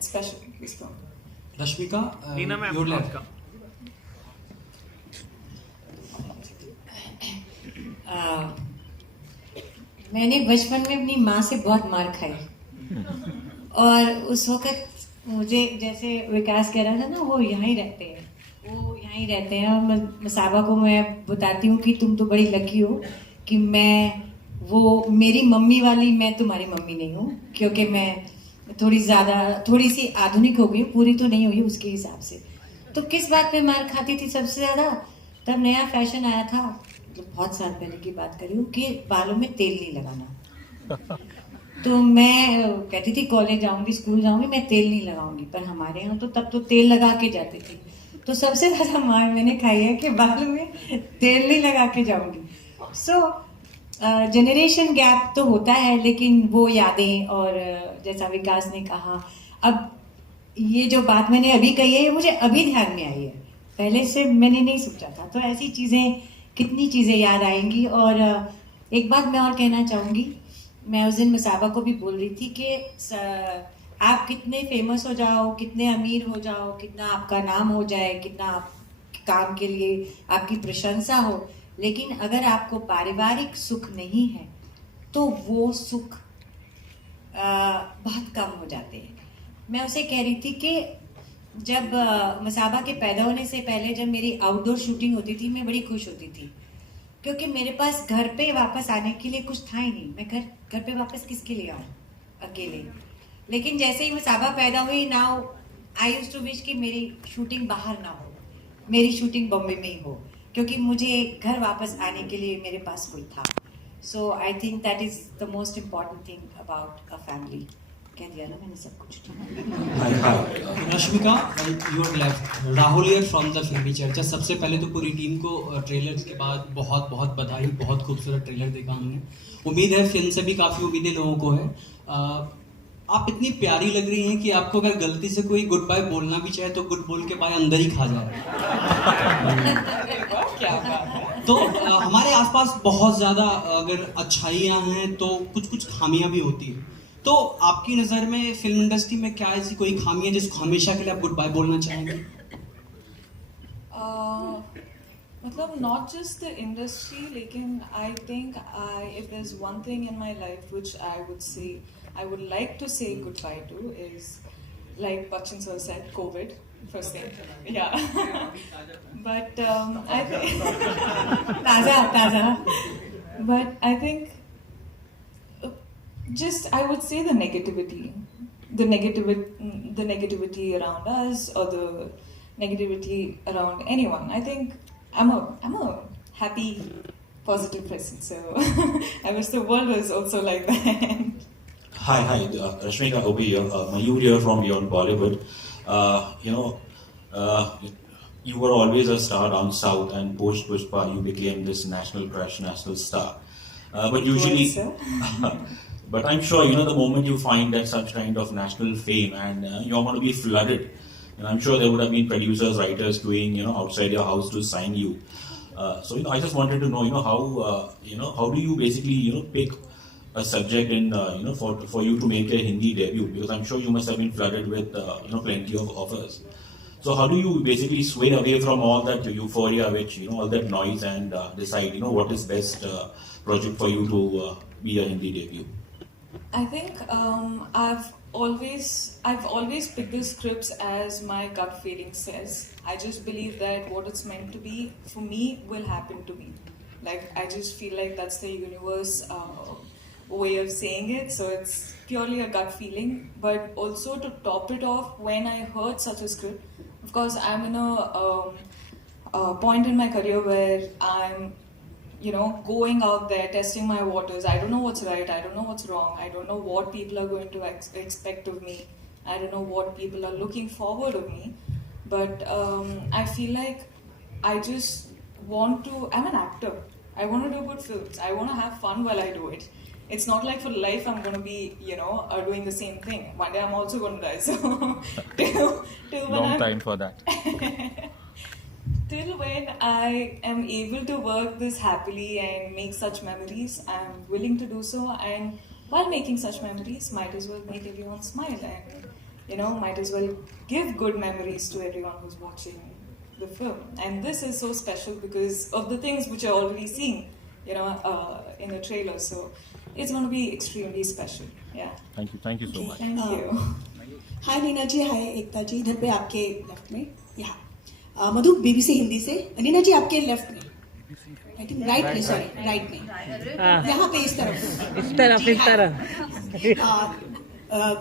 special, this film. Rashmika, Neena ma'am, your left. आपका. मैंने बचपन में अपनी माँ से बहुत मार खाई और उस वक्त मुझे, जैसे विकास कह रहा था ना, वो यहाँ ही रहते हैं और मसाबा को मैं बताती हूँ कि तुम तो बड़ी लकी हो कि मेरी मम्मी वाली मैं तुम्हारी मम्मी नहीं हूँ, क्योंकि मैं थोड़ी सी आधुनिक हो गई हूँ, पूरी तो नहीं हुई उसके हिसाब से. तो किस बात पे मार खाती थी सबसे ज़्यादा? तब नया फैशन आया था, बहुत साल पहले की बात करी हूँ, कि बालों में तेल नहीं लगाना. तो मैं कहती थी कॉलेज जाऊंगी, स्कूल जाऊंगी, मैं तेल नहीं लगाऊंगी. पर हमारे यहाँ तो तब तो तेल लगा के जाती थी. तो सबसे ज़्यादा मार मैंने खाई है कि बालों में तेल नहीं लगा के जाऊंगी. सो जनरेशन गैप तो होता है, लेकिन वो यादें, और जैसा विकास ने कहा, अब ये जो बात मैंने अभी कही है, ये मुझे अभी ध्यान में आई है, पहले से मैंने नहीं सोचा था. तो ऐसी चीज़ें, कितनी चीज़ें याद आएंगी. और एक बात मैं और कहना चाहूँगी, मैं उस दिन मसाबा को भी बोल रही थी कि आप कितने फेमस हो जाओ, कितने अमीर हो जाओ, कितना आपका नाम हो जाए, कितना आप काम के लिए आपकी प्रशंसा हो, लेकिन अगर आपको पारिवारिक सुख नहीं है तो वो सुख बहुत कम हो जाते हैं. मैं उसे कह रही थी कि जब मसाबा के पैदा होने से पहले जब मेरी आउटडोर शूटिंग होती थी, मैं बड़ी खुश होती थी, क्योंकि मेरे पास घर पे वापस आने के लिए कुछ था ही नहीं. मैं घर पे वापस किसके लिए आऊँ अकेले. लेकिन जैसे ही मसाबा पैदा हुई, now I used to wish कि मेरी शूटिंग बाहर ना हो, मेरी शूटिंग बॉम्बे में ही हो, क्योंकि मुझे घर वापस आने के लिए मेरे पास कोई था. So I think that is the most important thing about a family. कह दिया ना मैंने सब कुछ. Rashmika, your left. Rahul here from the Filmi Charcha. सबसे पहले तो पूरी टीम को ट्रेलर के बाद बहुत बहुत बधाई. बहुत खूबसूरत ट्रेलर देखा हमने. उम्मीद है फिल्म से भी काफ़ी उम्मीदें लोगों को है. आप इतनी प्यारी लग रही हैं कि आपको अगर गलती से कोई गुड बाय बोलना भी चाहे तो गुड बोल के बाय अंदर ही खा जाए. तो हमारे आसपास बहुत ज़्यादा अगर अच्छाइयाँ हैं तो कुछ खामियां भी होती हैं. तो आपकी नज़र में फिल्म इंडस्ट्री में क्या ऐसी कोई खामी है जिसको हमेशा के लिए आप गुड बाय बोलना चाहेंगे? मतलब not just the industry, लेकिन I think if there's one thing in my life which I would like to say goodbye to is, like Bachchan sir said, COVID, first thing. Yeah. But I think taza. But I think just I would say the negativity around us, or the negativity around anyone. I think I'm a happy, positive person, so I wish the world was also like that. Hi, Rashmika over here. Mayur here from Beyond Bollywood. You were always a star down south, and post Pushpa, you became this national crush, national star. But usually, but I'm sure the moment you find that such kind of national fame, and you're going to be flooded. And I'm sure there would have been producers, writers doing outside your house to sign you. So I just wanted to know how do you basically pick a subject in for you to make a Hindi debut, because I'm sure you must have been flooded with plenty of offers. So how do you basically sway away from all that euphoria, which all that noise, and decide what is best project for you to be a Hindi debut? I think I've always picked the scripts as my gut feeling says. I just believe that what it's meant to be for me will happen to me. Like, I just feel like that's the universe way of saying it. So it's purely a gut feeling. But also, to top it off, when I heard such a script, of course I'm in a point in my career where I'm going out there, testing my waters. I don't know what's right, I don't know what's wrong, I don't know what people are going to expect of me, I don't know what people are looking forward of me. But I feel like I just want to. I'm an actor. I want to do good films. I want to have fun while I do it. It's not like for life I'm going to be, doing the same thing. One day I'm also going to die. So, till when Long time for that. Till when I am able to work this happily and make such memories, I'm willing to do so. And while making such memories, might as well make everyone smile and, might as well give good memories to everyone who's watching the film. And this is so special because of the things which are already seen, in the trailer. So it's going to be extremely special. Yeah. Thank you so much. Thank you. हाय नीना जी, हाय एकता जी, इधर पे आपके लेफ्ट में, यहाँ मधु BBC हिंदी से, नीना जी आपके लेफ्ट में, I think right में, sorry right में, यहाँ पे इस तरफ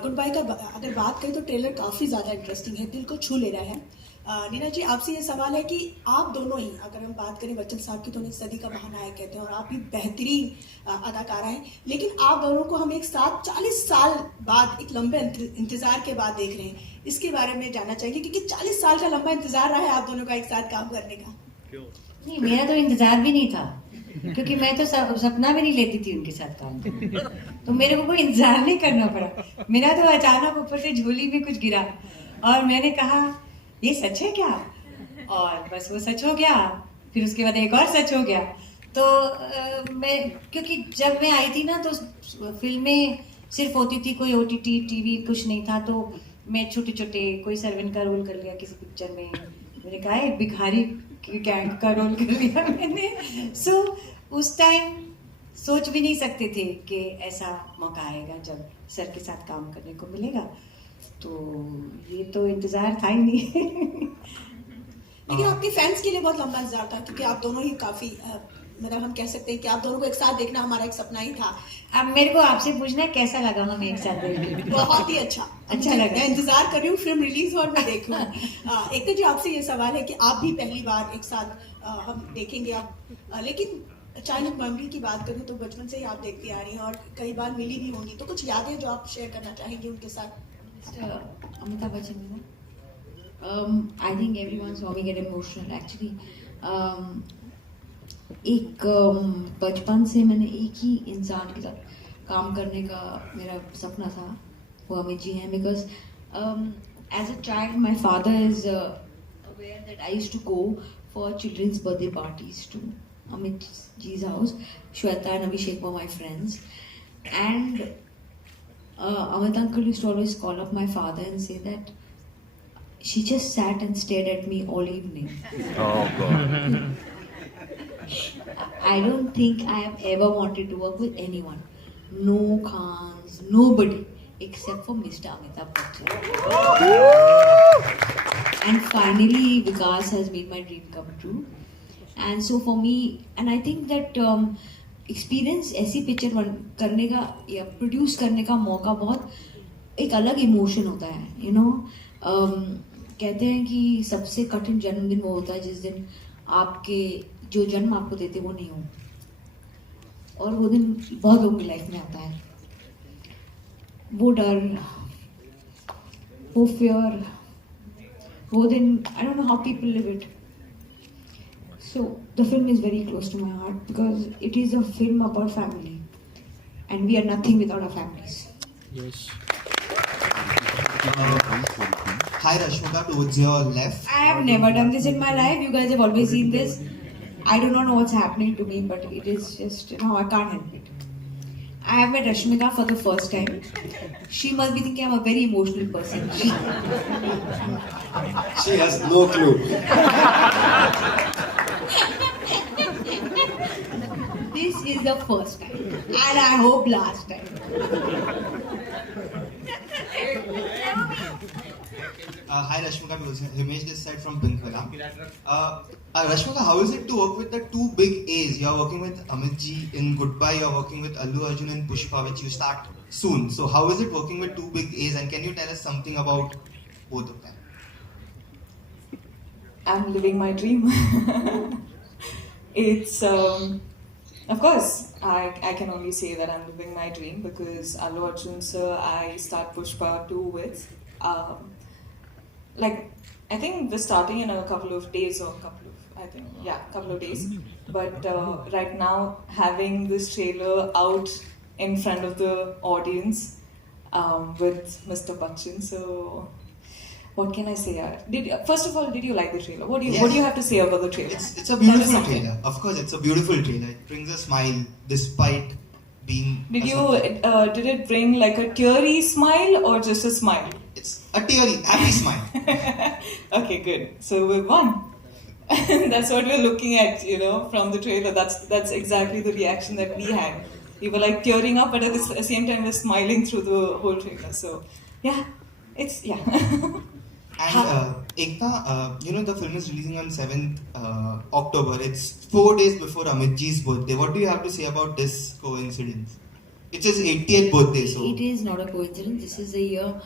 गुड बाय का अगर बात करें तो ट्रेलर काफ़ी ज़्यादा इंटरेस्टिंग है, दिल को छू ले रहा है। नीना जी आपसे ये सवाल है कि आप दोनों ही, अगर हम बात करें बच्चन साहब की तो उन्हें सदी का महानायक कहते हैं और आप भी बेहतरीन अदाकारा हैं, लेकिन आप दोनों को हम एक साथ 40 साल बाद एक लंबे इंतजार के बाद देख रहे हैं, इसके बारे में जानना चाहिए क्योंकि 40 साल का लंबा इंतजार रहा है आप दोनों का एक साथ काम करने का। नहीं, मेरा तो इंतजार भी नहीं था क्योंकि मैं तो सपना भी नहीं लेती थी उनके साथ काम, तो मेरे को कोई इंतजार नहीं करना पड़ा। मेरा तो अचानक ऊपर से झोली में कुछ गिरा और मैंने कहा ये सच है क्या, और बस वो सच हो गया। फिर उसके बाद एक और सच हो गया। तो मैं, क्योंकि जब मैं आई थी ना तो फिल्में सिर्फ होती थी, कोई OTT TV कुछ नहीं था, तो मैं छोटे छोटे कोई सर्वेंट का रोल कर लिया किसी पिक्चर में, मैंने कहा एक भिखारी गैंग का रोल कर लिया मैंने। सो उस टाइम सोच भी नहीं सकते थे कि ऐसा मौका आएगा जब सर के साथ काम करने को मिलेगा, तो ये तो इंतजार था ही नहीं। लेकिन आपके फैंस के लिए बहुत लंबा इंतजार था क्योंकि आप दोनों ही काफी मतलब हम कह सकते हैं कि आप दोनों को एक साथ देखना हमारा एक सपना ही था। अब मेरे को आपसे पूछना है कैसा लगा हमें एक साथ देखने? बहुत ही अच्छा लगा। मैं इंतजार कर रही हूँ फिल्म रिलीज और मैं देखूँ। एक तो जो आपसे ये सवाल है कि आप भी पहली बार एक साथ हम देखेंगे आप, लेकिन अचानक मेमोरी की बात करूँ तो बचपन से ही आप देखती आ रही हैं और कई बार मिली भी होंगी, तो कुछ यादें जो आप शेयर करना चाहेंगे उनके साथ? Amitabh Bachchan, I think everyone saw me get emotional actually. एक बचपन से मैंने एक ही इंसान के साथ काम करने का मेरा सपना था, वो अमित जी हैं, because as a child my father is aware that I used to go for children's birthday parties to Amit जी's house. Shweta and Abhishek were my friends, and Amit uncle used to always call up my father and say that she just sat and stared at me all evening. Oh God. I don't think I have ever wanted to work with anyone. No Khans, nobody except for Mr. Amitabh Bachchan. And finally, Vikas has made my dream come true. And so for me, and I think that experience ऐसी पिक्चर करने का या प्रोड्यूस करने का मौका बहुत एक अलग इमोशन होता है, यू नो। कहते हैं कि सबसे कठिन जन्मदिन वो होता है जिस दिन आपके जो जन्म आपको देते वो नहीं हो, और वो दिन बहुत लोगों की लाइफ में आता है। वो डर, वो फियर, वो दिन, आई don't know how people live it. So the film is very close to my heart because it is a film about family, and we are nothing without our families. Yes. Hi Rashmika, towards your left. I have never done this in my life. You guys have always seen this. I do not know what's happening to me, but it is just, you know, I can't help it. I have met Rashmika for the first time. She must be thinking I'm a very emotional person. She has no clue. This is the first time, and I hope last time. Hi Rashmika, Himesh this side from Pinkvilla. Rashmika, how is it to work with the two big A's? You are working with Amit ji in Goodbye, you are working with Allu Arjun in Pushpa, which you start soon. So how is it working with two big A's, and can you tell us something about both of them? I'm living my dream. It's, of course, I can only say that I'm living my dream because Allu Arjun sir, I start Pushpa 2 with. I think we're starting in a couple of days or I I think. Yeah, couple of days. But right now, having this trailer out in front of the audience with Mr. Bachchan, so what can I say? First of all, did you like the trailer? What do you have to say about the trailer? It's a beautiful trailer. Of course, it's a beautiful trailer. It brings a smile despite being. Did it bring like a teary smile or just a smile? It's a teary, happy smile. Okay, good. So we won. That's what we're looking at, from the trailer. That's exactly the reaction that we had. We were like tearing up, but at the same time we're smiling through the whole trailer. So, yeah. And Ekta, the film is releasing on 7th October. It's 4 days before Amitji's birthday. What do you have to say about this coincidence? It's his 80th birthday, so. It is not a coincidence. This is the year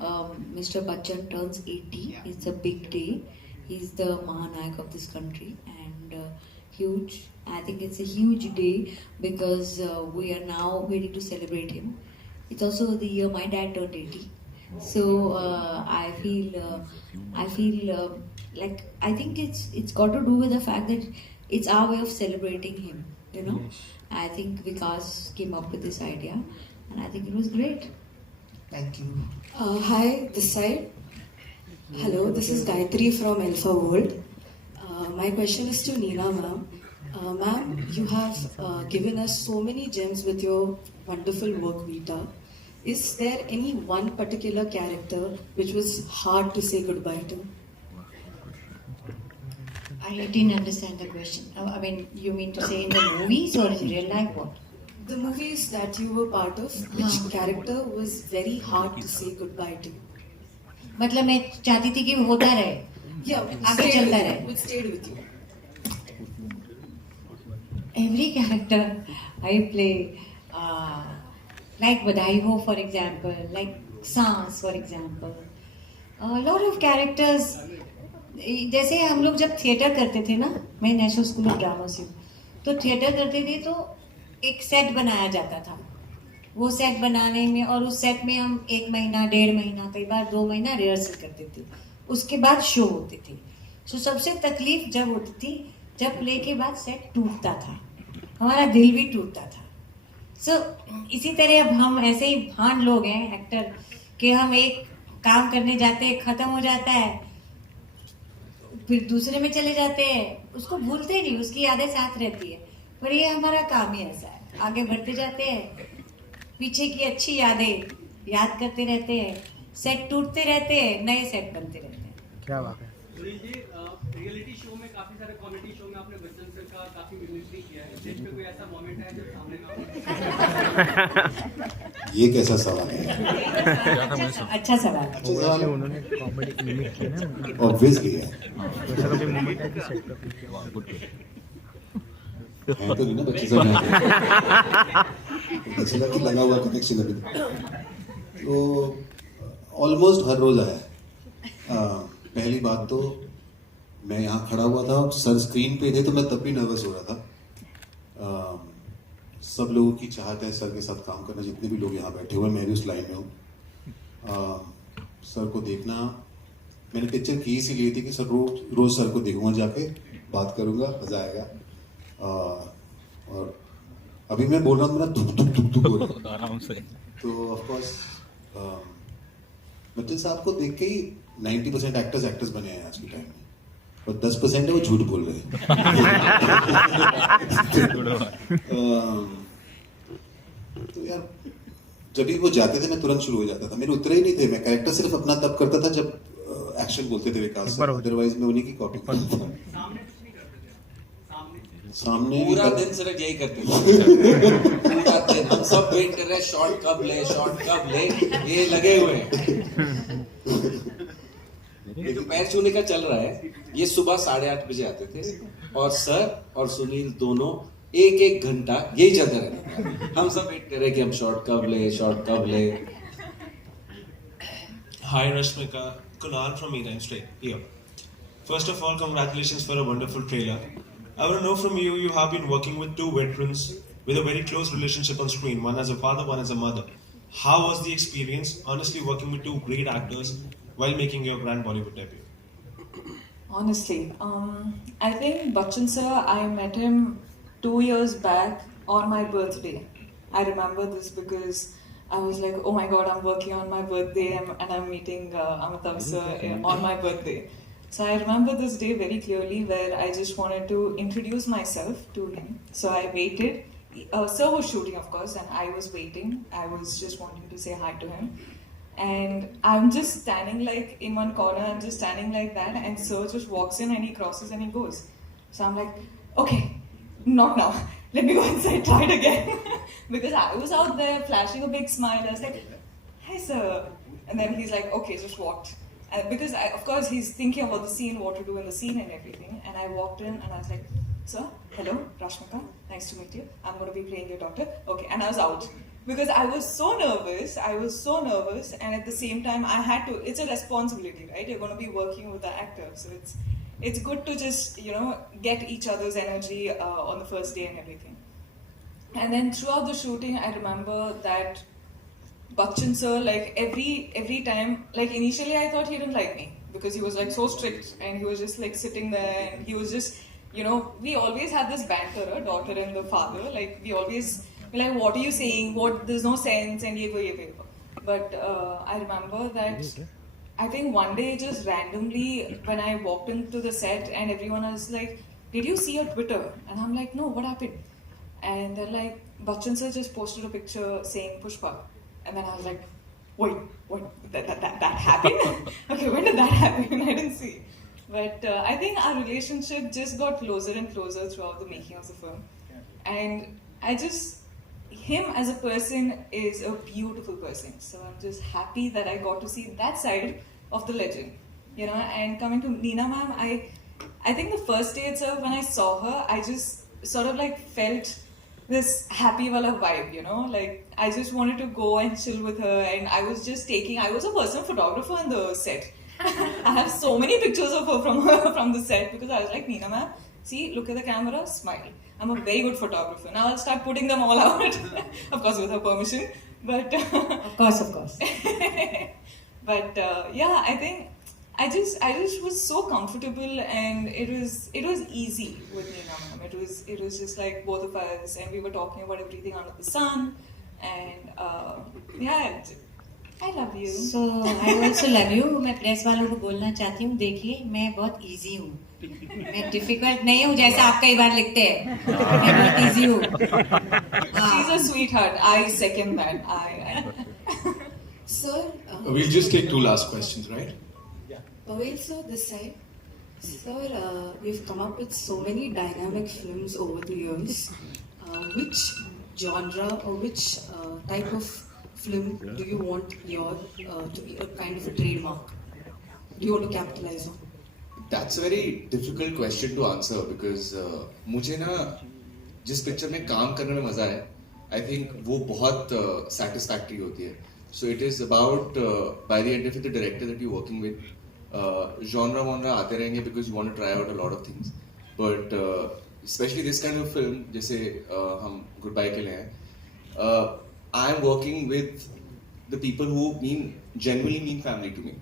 Mr. Bachchan turns 80. Yeah. It's a big day. He's the Mahanayak of this country and huge. I think it's a huge day because we are now waiting to celebrate him. It's also the year my dad turned 80. So I feel like I think it's got to do with the fact that it's our way of celebrating him. I think Vikas came up with this idea, and I think it was great. Thank you. Hi, this side. Hello, this is Gayatri from Alpha World. My question is to Neena ma'am. Ma'am, you have given us so many gems with your wonderful work, Vita. Is there any one particular character which was hard to say goodbye to? I didn't understand the question. I mean, you mean to say in the movies or in real life? What? The movies that you were part of, which character was very hard to say goodbye to? मतलब मैं चाहती थी कि होता रहे. Yeah, आगे चलता रहे. Which stayed with you? Every character I play, like Badai Ho for example, like Saans for example. A lot of characters. जैसे हम लोग जब थिएटर करते थे ना, मैं नेशनल स्कूल ऑफ ड्रामा से हूँ, तो थिएटर करते थे तो एक सेट बनाया जाता था. वो सेट बनाने में और उस सेट में हम 1 महीना, 1.5 महीना, कई बार 2 महीना रिहर्सल करते थे. उसके बाद शो होते थे. सो सबसे तकलीफ जब होती थी जब प्ले के बाद सेट टूटता था. हमारा दिल भी टूटता था. सो इसी तरह अब हम ऐसे ही भांड लोग हैं एक्टर कि हम एक काम करने जाते हैं, खत्म हो जाता है, फिर दूसरे में चले जाते हैं, उसको भूलते नहीं, उसकी यादें साथ रहती है. पर ये हमारा काम ही ऐसा है, आगे बढ़ते जाते हैं, पीछे की अच्छी यादें याद करते रहते हैं, सेट टूटते रहते हैं, नए सेट बनते रहते हैं. क्या बात है. सुनील जी, रियलिटी शो में काफी सारे कॉमेडी शो में आपने बच्चन सर का काफी मिमिक्री किया है. स्टेज पे कोई ऐसा मोमेंट है जो सामने ना हो? ये कैसा सवाल है? अच्छा सवाल. उन्होंने कॉमेडी मिमिक की ना. ऑब्वियसली है. वैसा कोई मोमेंट है कि सेट है तो नहीं ना बच्चे सब हैं. बच्चे का लगा हुआ कनेक्शन अभी तो ऑलमोस्ट हर रोज आया. पहली बात तो मैं यहाँ खड़ा हुआ था, सर स्क्रीन पे थे तो मैं तब भी नर्वस हो रहा था. सब लोगों की चाहत है सर के साथ काम करना, जितने भी लोग यहाँ बैठे हुए, मैं भी उस लाइन में हूँ. सर को देखना, मैंने पिक्चर की इसीलिए थी कि सर रोज सर को देखूंगा, जाके बात करूंगा, मजा आएगा. और अभी मैं बोल रहा हूँ, मेरा धुक हो रहा है आराम से. तो ऑफकोर्स बच्चन साहब को देख के ही 90% एक्टर्स बने हैं आज के टाइम में, और 10% है वो झूठ बोल रहे हैं. तो यार जब भी वो जाते थे मैं तुरंत शुरू हो जाता था. मेरे उतरे ही नहीं थे. मैं कैरेक्टर सिर्फ अपना तब करता था जब एक्शन बोलते थे विकास, अदरवाइज मैं उन्हीं की कॉपी करता था. सामने पूरा दिन सिर्फ यही करते थे. पूरा दिन हम सब वेट कर रहे हैं, शॉट कब ले, ये लगे हुए हैं. ये जो पैर छूने का चल रहा है, ये सुबह 8:30 बजे आते थे, और सर और सुनील दोनों 1 घंटा यही चलते रहते. हम सब वेट कर रहे हैं कि हम शॉट कब ले. Hi Rashmika, Kunal from Eden Street here. First of all, congratulations for a wonderful trailer. I want to know from you, you have been working with 2 veterans with a very close relationship on screen, one as a father, one as a mother. How was the experience, honestly, working with 2 great actors while making your grand Bollywood debut? Honestly, I think Bachchan sir, I met him 2 years back on my birthday. I remember this because I was like, oh my god, I'm working on my birthday and I'm meeting Amitabh sir on my birthday. So I remember this day very clearly where I just wanted to introduce myself to him. So I waited. Sir was shooting, of course, and I was waiting. I was just wanting to say hi to him. And I'm just standing like in one corner, I'm just standing like that, and sir just walks in and he crosses and he goes. So I'm like, okay, not now. Let me go inside, try it again. Because I was out there flashing a big smile. I was like, hi sir. And then he's like, okay, just walked. And because of course he's thinking about the scene, what to do in the scene and everything. And I walked in and I was like, sir, hello, Rashmika, nice to meet you. I'm going to be playing your daughter. Okay, and I was out. Because I was so nervous, and at the same time I had to, it's a responsibility, right? You're going to be working with the actor, so it's good to just, get each other's energy on the first day and everything. And then throughout the shooting, I remember that Bachchan sir, like every time, like initially I thought he didn't like me, because he was like so strict, and he was just like sitting there, and he was just, we always had this banter, a daughter and the father, like we always, like, what are you saying? There's no sense, and ye. But I remember that I think one day just randomly when I walked into the set and everyone was like, did you see your Twitter? And I'm like, no, what happened? And they're like, Bachchan sir just posted a picture saying Pushpa. And then I was like, wait, that happened? Okay, when did that happen? I didn't see. But I think our relationship just got closer and closer throughout the making of the film. And him as a person is a beautiful person. So I'm just happy that I got to see that side of the legend. And coming to Neena ma'am, I think the first day itself when I saw her, I just sort of like felt this happy wala vibe, like I just wanted to go and chill with her, and I was a personal photographer in the set. I have so many pictures of her from the set, because I was like, Neena ma'am, see, look at the camera, smile. I'm a very good photographer. Now I'll start putting them all out, of course with her permission. But Of course. But yeah, I think I just was so comfortable, and it was easy with Neena ma'am. It was just like both of us, and we were talking about everything under the sun, and yeah. I love you. So I also love you. मैं प्रेस वालों को बोलना चाहती हूँ, देखिए मैं बहुत इजी हूँ, मैं डिफिकल्ट नहीं हूँ जैसा आप कई बार लिखते हैं, मैं बहुत इजी हूँ. She's a sweetheart. I second that. Sir, We'll just take two last questions, right? Pavail sir, this side. Sir, we've come up with so many dynamic films over the years. Which genre or which type of film do you want your to be a kind of a trademark? Do you want to capitalize on? That's a very difficult question to answer because मुझे ना जिस पिक्चर में काम करने में मजा है, I think वो बहुत satisfactory होती है. So it is about by the end of it, the director that you're working with, genre आते रहेंगे because you want to try out a lot of things. But especially this kind of film, जैसे हम Goodbye के लिए हैं, I am working with the people who genuinely mean family to me.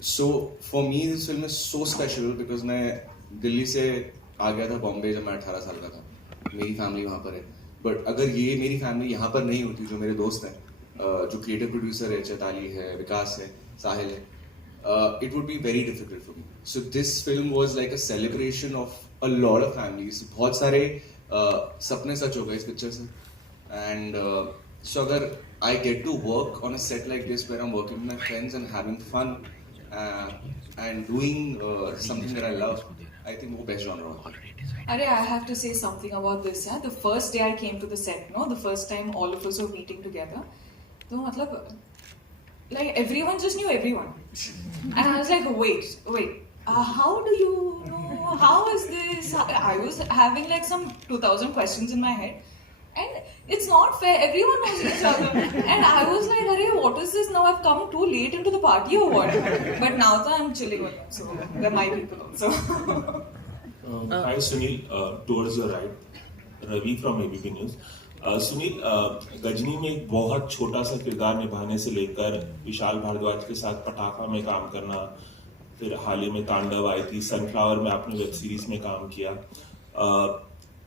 So for me, this film is so special because मैं दिल्ली से आ गया था बॉम्बे जब मैं 18 साल का था. मेरी फैमिली वहाँ पर है. But अगर ये मेरी फैमिली यहाँ पर नहीं होती, जो मेरे दोस्त हैं, जो क्रिएटिव प्रोड्यूसर है, चैताली है, विकास है, साहिल है, it would be very difficult for me. So this film was like a celebration of a lot of families. बहुत सारे सपने सच हो गए इस पिक्चर से. And so अगर I get to work on a set like this where I'm working with my friends and having fun and doing something that I love, I think वो best genre होता है. Arey, I have to say something about this. The first day I came to the set, the first time all of us were meeting together, तो मतलब like everyone just knew everyone, and I was like, wait, how do you know? How is this? I was having like some 2,000 questions in my head, and it's not fair. Everyone knows each other, and I was like, "Arey, what is this? Now I've come too late into the party or what?" But now that I'm chilling with them, so they're my people also. Hi Sunil, towards your right, Ravi from ABP News. Sunil, गजनी में एक बहुत छोटा सा किरदार निभाने से लेकर विशाल भारद्वाज के साथ पटाखा में काम करना, फिर हाल ही में तांडव आई थी, सनफ्लावर में आपने वेब सीरीज में काम किया,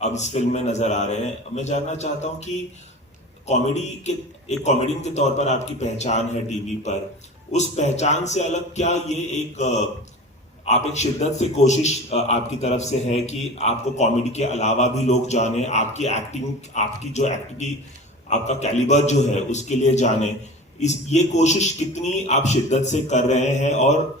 अब इस फिल्म में नजर आ रहे हैं। मैं जानना चाहता हूँ कि एक कॉमेडियन के तौर पर आपकी पहचान है टीवी पर, उस पहचान से अलग क्या ये आप एक शिद्दत से कोशिश आपकी तरफ से है कि आपको कॉमेडी के अलावा भी लोग जाने, आपकी एक्टिंग, आपकी जो एक्टिंग, आपका कैलिबर जो है उसके लिए जाने, ये कोशिश कितनी आप शिद्दत से कर रहे हैं? और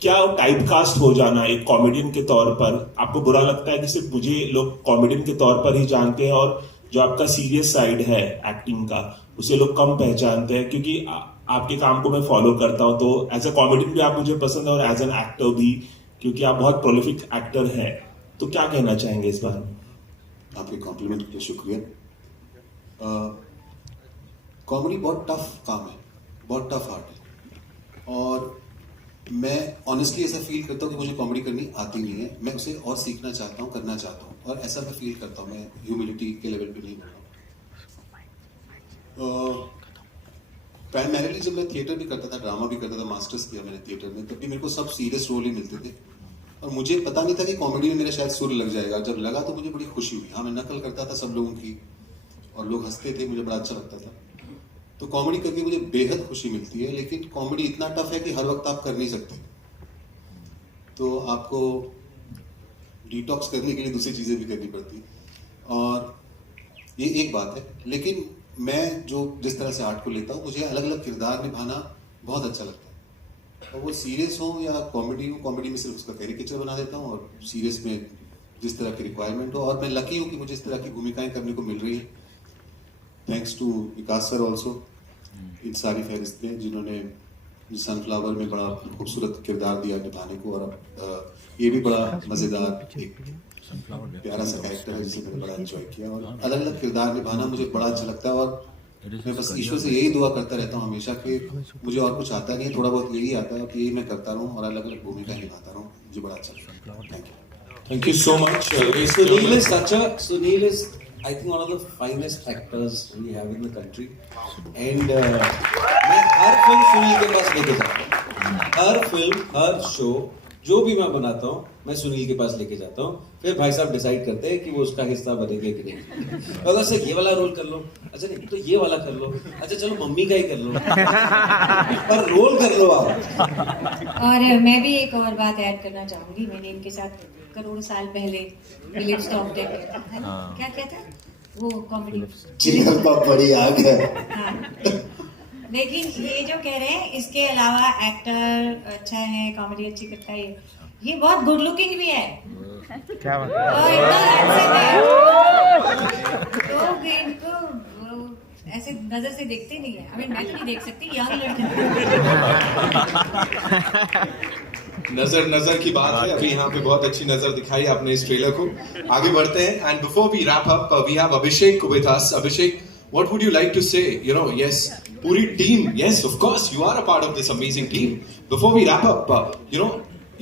क्या टाइपकास्ट हो जाना एक कॉमेडियन के तौर पर आपको बुरा लगता है कि सिर्फ मुझे लोग कॉमेडियन के तौर पर ही जानते हैं और जो आपका सीरियस साइड है एक्टिंग का उसे लोग कम पहचानते हैं? क्योंकि आपके काम को मैं फॉलो करता हूं, तो एज अ कॉमेडियन भी आप मुझे पसंद है और एज एन एक्टर भी, क्योंकि आप बहुत प्रोलिफिक एक्टर हैं। तो क्या कहना चाहेंगे इस बारे में? आपके कॉम्प्लीमेंट के लिए शुक्रिया। कॉमेडी बहुत टफ काम है, बहुत टफ आर्ट है, और मैं ऑनेस्टली ऐसा फील करता हूँ कि मुझे कॉमेडी करनी आती नहीं है। मैं उसे और सीखना चाहता हूँ, करना चाहता हूँ, और ऐसा मैं फील करता हूँ। मैं ह्यूमिलिटी के लेवल पे नहीं बोल रहा हूँ। प्राइमरीली जब मैं थिएटर भी करता था, ड्रामा भी करता था, मास्टर्स किया मैंने थिएटर में, तब भी मेरे को सब सीरियस रोल ही मिलते थे और मुझे पता नहीं था कि कॉमेडी में मेरा शायद सुर लग जाएगा। जब लगा तो मुझे बड़ी खुशी हुई। हाँ, मैं नकल करता था सब लोगों की और लोग हंसते थे, मुझे बड़ा अच्छा लगता था। तो कॉमेडी करके मुझे बेहद खुशी मिलती है, लेकिन कॉमेडी इतना टफ है कि हर वक्त आप कर नहीं सकते, तो आपको डिटॉक्स करने के लिए दूसरी चीज़ें भी करनी पड़ती है, और ये एक बात है। लेकिन मैं जिस तरह से आर्ट को लेता हूँ, मुझे अलग अलग किरदार निभाना बहुत अच्छा लगता है, और वो सीरियस हो या कॉमेडी हो। कॉमेडी में सिर्फ उसका कैरिकेचर बना देता हूँ और सीरियस में जिस तरह की रिक्वायरमेंट हो, और मैं लकी हूँ कि मुझे इस तरह की भूमिकाएं करने को मिल रही है। Thanks to Vikas sir also इन सारी फहरिस्त में, जिन्होंने सनफ्लावर में बड़ा खूबसूरत किरदार दिया निभाने को, और अब ये भी बड़ा मज़ेदार एक प्यारा सा कैरेक्टर है जिसे मैंने बड़ा एंजॉय किया, और अलग अलग किरदार निभाना मुझे बड़ा अच्छा लगता है। और मैं बस ईश्वर से यही दुआ करता रहता हूँ हमेशा कि मुझे और कुछ आता नहीं है, थोड़ा बहुत यही आता है, और यही मैं करता रहूँ और अलग अलग भूमिका निभाता रहूँ। मुझे बड़ा अच्छा लगता है। Thank you. Thank you so much. Sunil is I think one of the finest actors we have in the country, and मैं हर फिल्म सुनील के पास लेके जाता हूँ, हर फिल्म, हर शो जो भी मैं बनाता हूँ मैं सुनील के पास लेके जाता हूँ। फिर भाई साहब डिसाइड करते हैं कि वो उसका हिस्सा बनेंगे कि नहीं। अगर से ये वाला रोल कर लो, अच्छा नहीं तो ये वाला कर लो, अच्छा चलो मम्मी का ही कर लो, पर रोल कर लो आप। और मैं भी एक और बात ऐड करना चाहूंगी। मैंने इनके साथ करोड़ साल पहले विलेज स्टॉक क्या कहता है वो कॉमेडी बड़ी आग है। हाँ। लेकिन ये जो कह रहे हैं इसके अलावा एक्टर अच्छा है, कॉमेडी अच्छी करता है, ये बहुत गुड लुकिंग भी है। क्या बात और इतना हैंडसम है, लोग इनको ऐसे नजर से देखते नहीं है। मैं तो नहीं देख सकती, यंग लड़के नजर की बात है। अभी यहाँ पे बहुत अच्छी नजर दिखाई आपने इस ट्रेलर को। आगे बढ़ते हैं, and before we wrap up we have Abhishek with us. Abhishek, what would you like to say? You know, yes, पूरी team, yes, of course, you are a part of this amazing team. Before we wrap up, you know,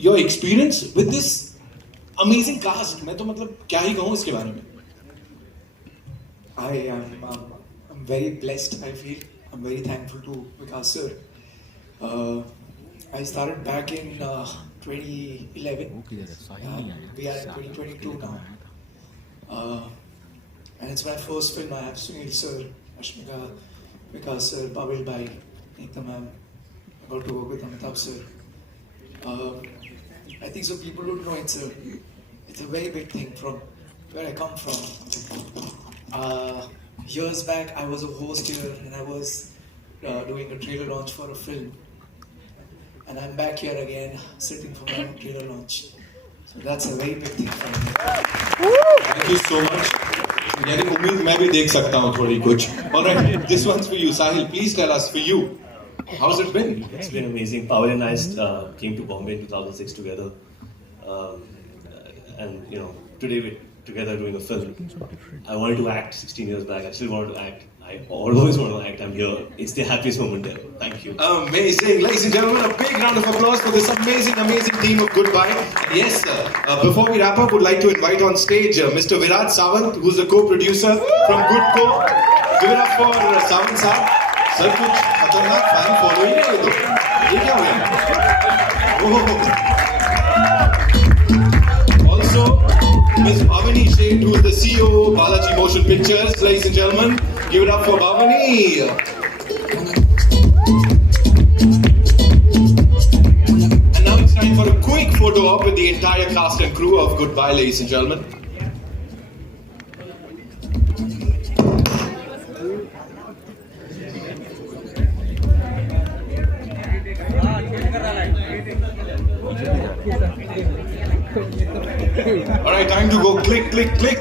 your experience with this amazing cast, मैं तो मतलब क्या ही कहूँ इसके बारे में? I'm very blessed, I feel. I'm very thankful to Vikas sir. I started back in 2011. We are in 2022 now. And it's my first film. I have Sunil sir, Rashmika, Vikas sir, Pavail bhai, Ekta ma'am. About to work with Amitabh sir. I think so people don't know it's a very big thing from where I come from. Years back I was a host here and I was doing a trailer launch for a film. And I'm back here again sitting for my trailer launch. So that's a very big thing for me. Thank you so much. यानी उम्मीद मैं भी देख सकता हूँ थोड़ी कुछ। Alright, this one's for you, Sahil. Please tell us, for you, how's it been? It's been amazing. Pavail and I came to Bombay in 2006 together, and you know today we're together doing a film. I wanted to act 16 years back. I still wanted to act. I always want to act. I'm here. It's the happiest moment ever. Thank you. Amazing. Ladies and gentlemen, a big round of applause for this amazing, amazing team of Goodbye. Yes, before we wrap up, would like to invite on stage Mr. Virat Sawant, who's a co-producer from Good Co. Give it up for Sawant Sir. Sir कुछ खतरनाक fan following है ये क्या हो गया? Also, Miss Bhavani Sheth, who is the CEO of Balaji Motion Pictures, ladies and gentlemen, give it up for Bhavani. And now it's time for a quick photo op with the entire cast and crew of Goodbye, ladies and gentlemen. All right, time to go. Click, click, click.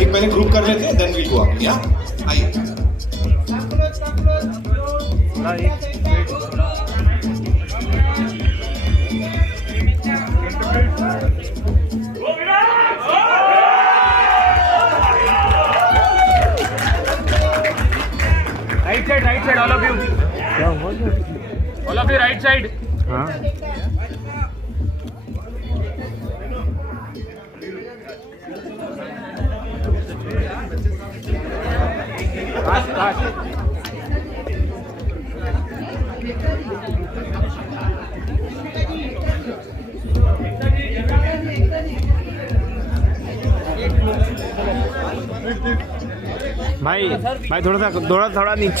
एक पहले ग्रुप कर लेते हैं, then we go up, या आइए। right side, all of you. All of you, right side. भाई थोड़ा नीचे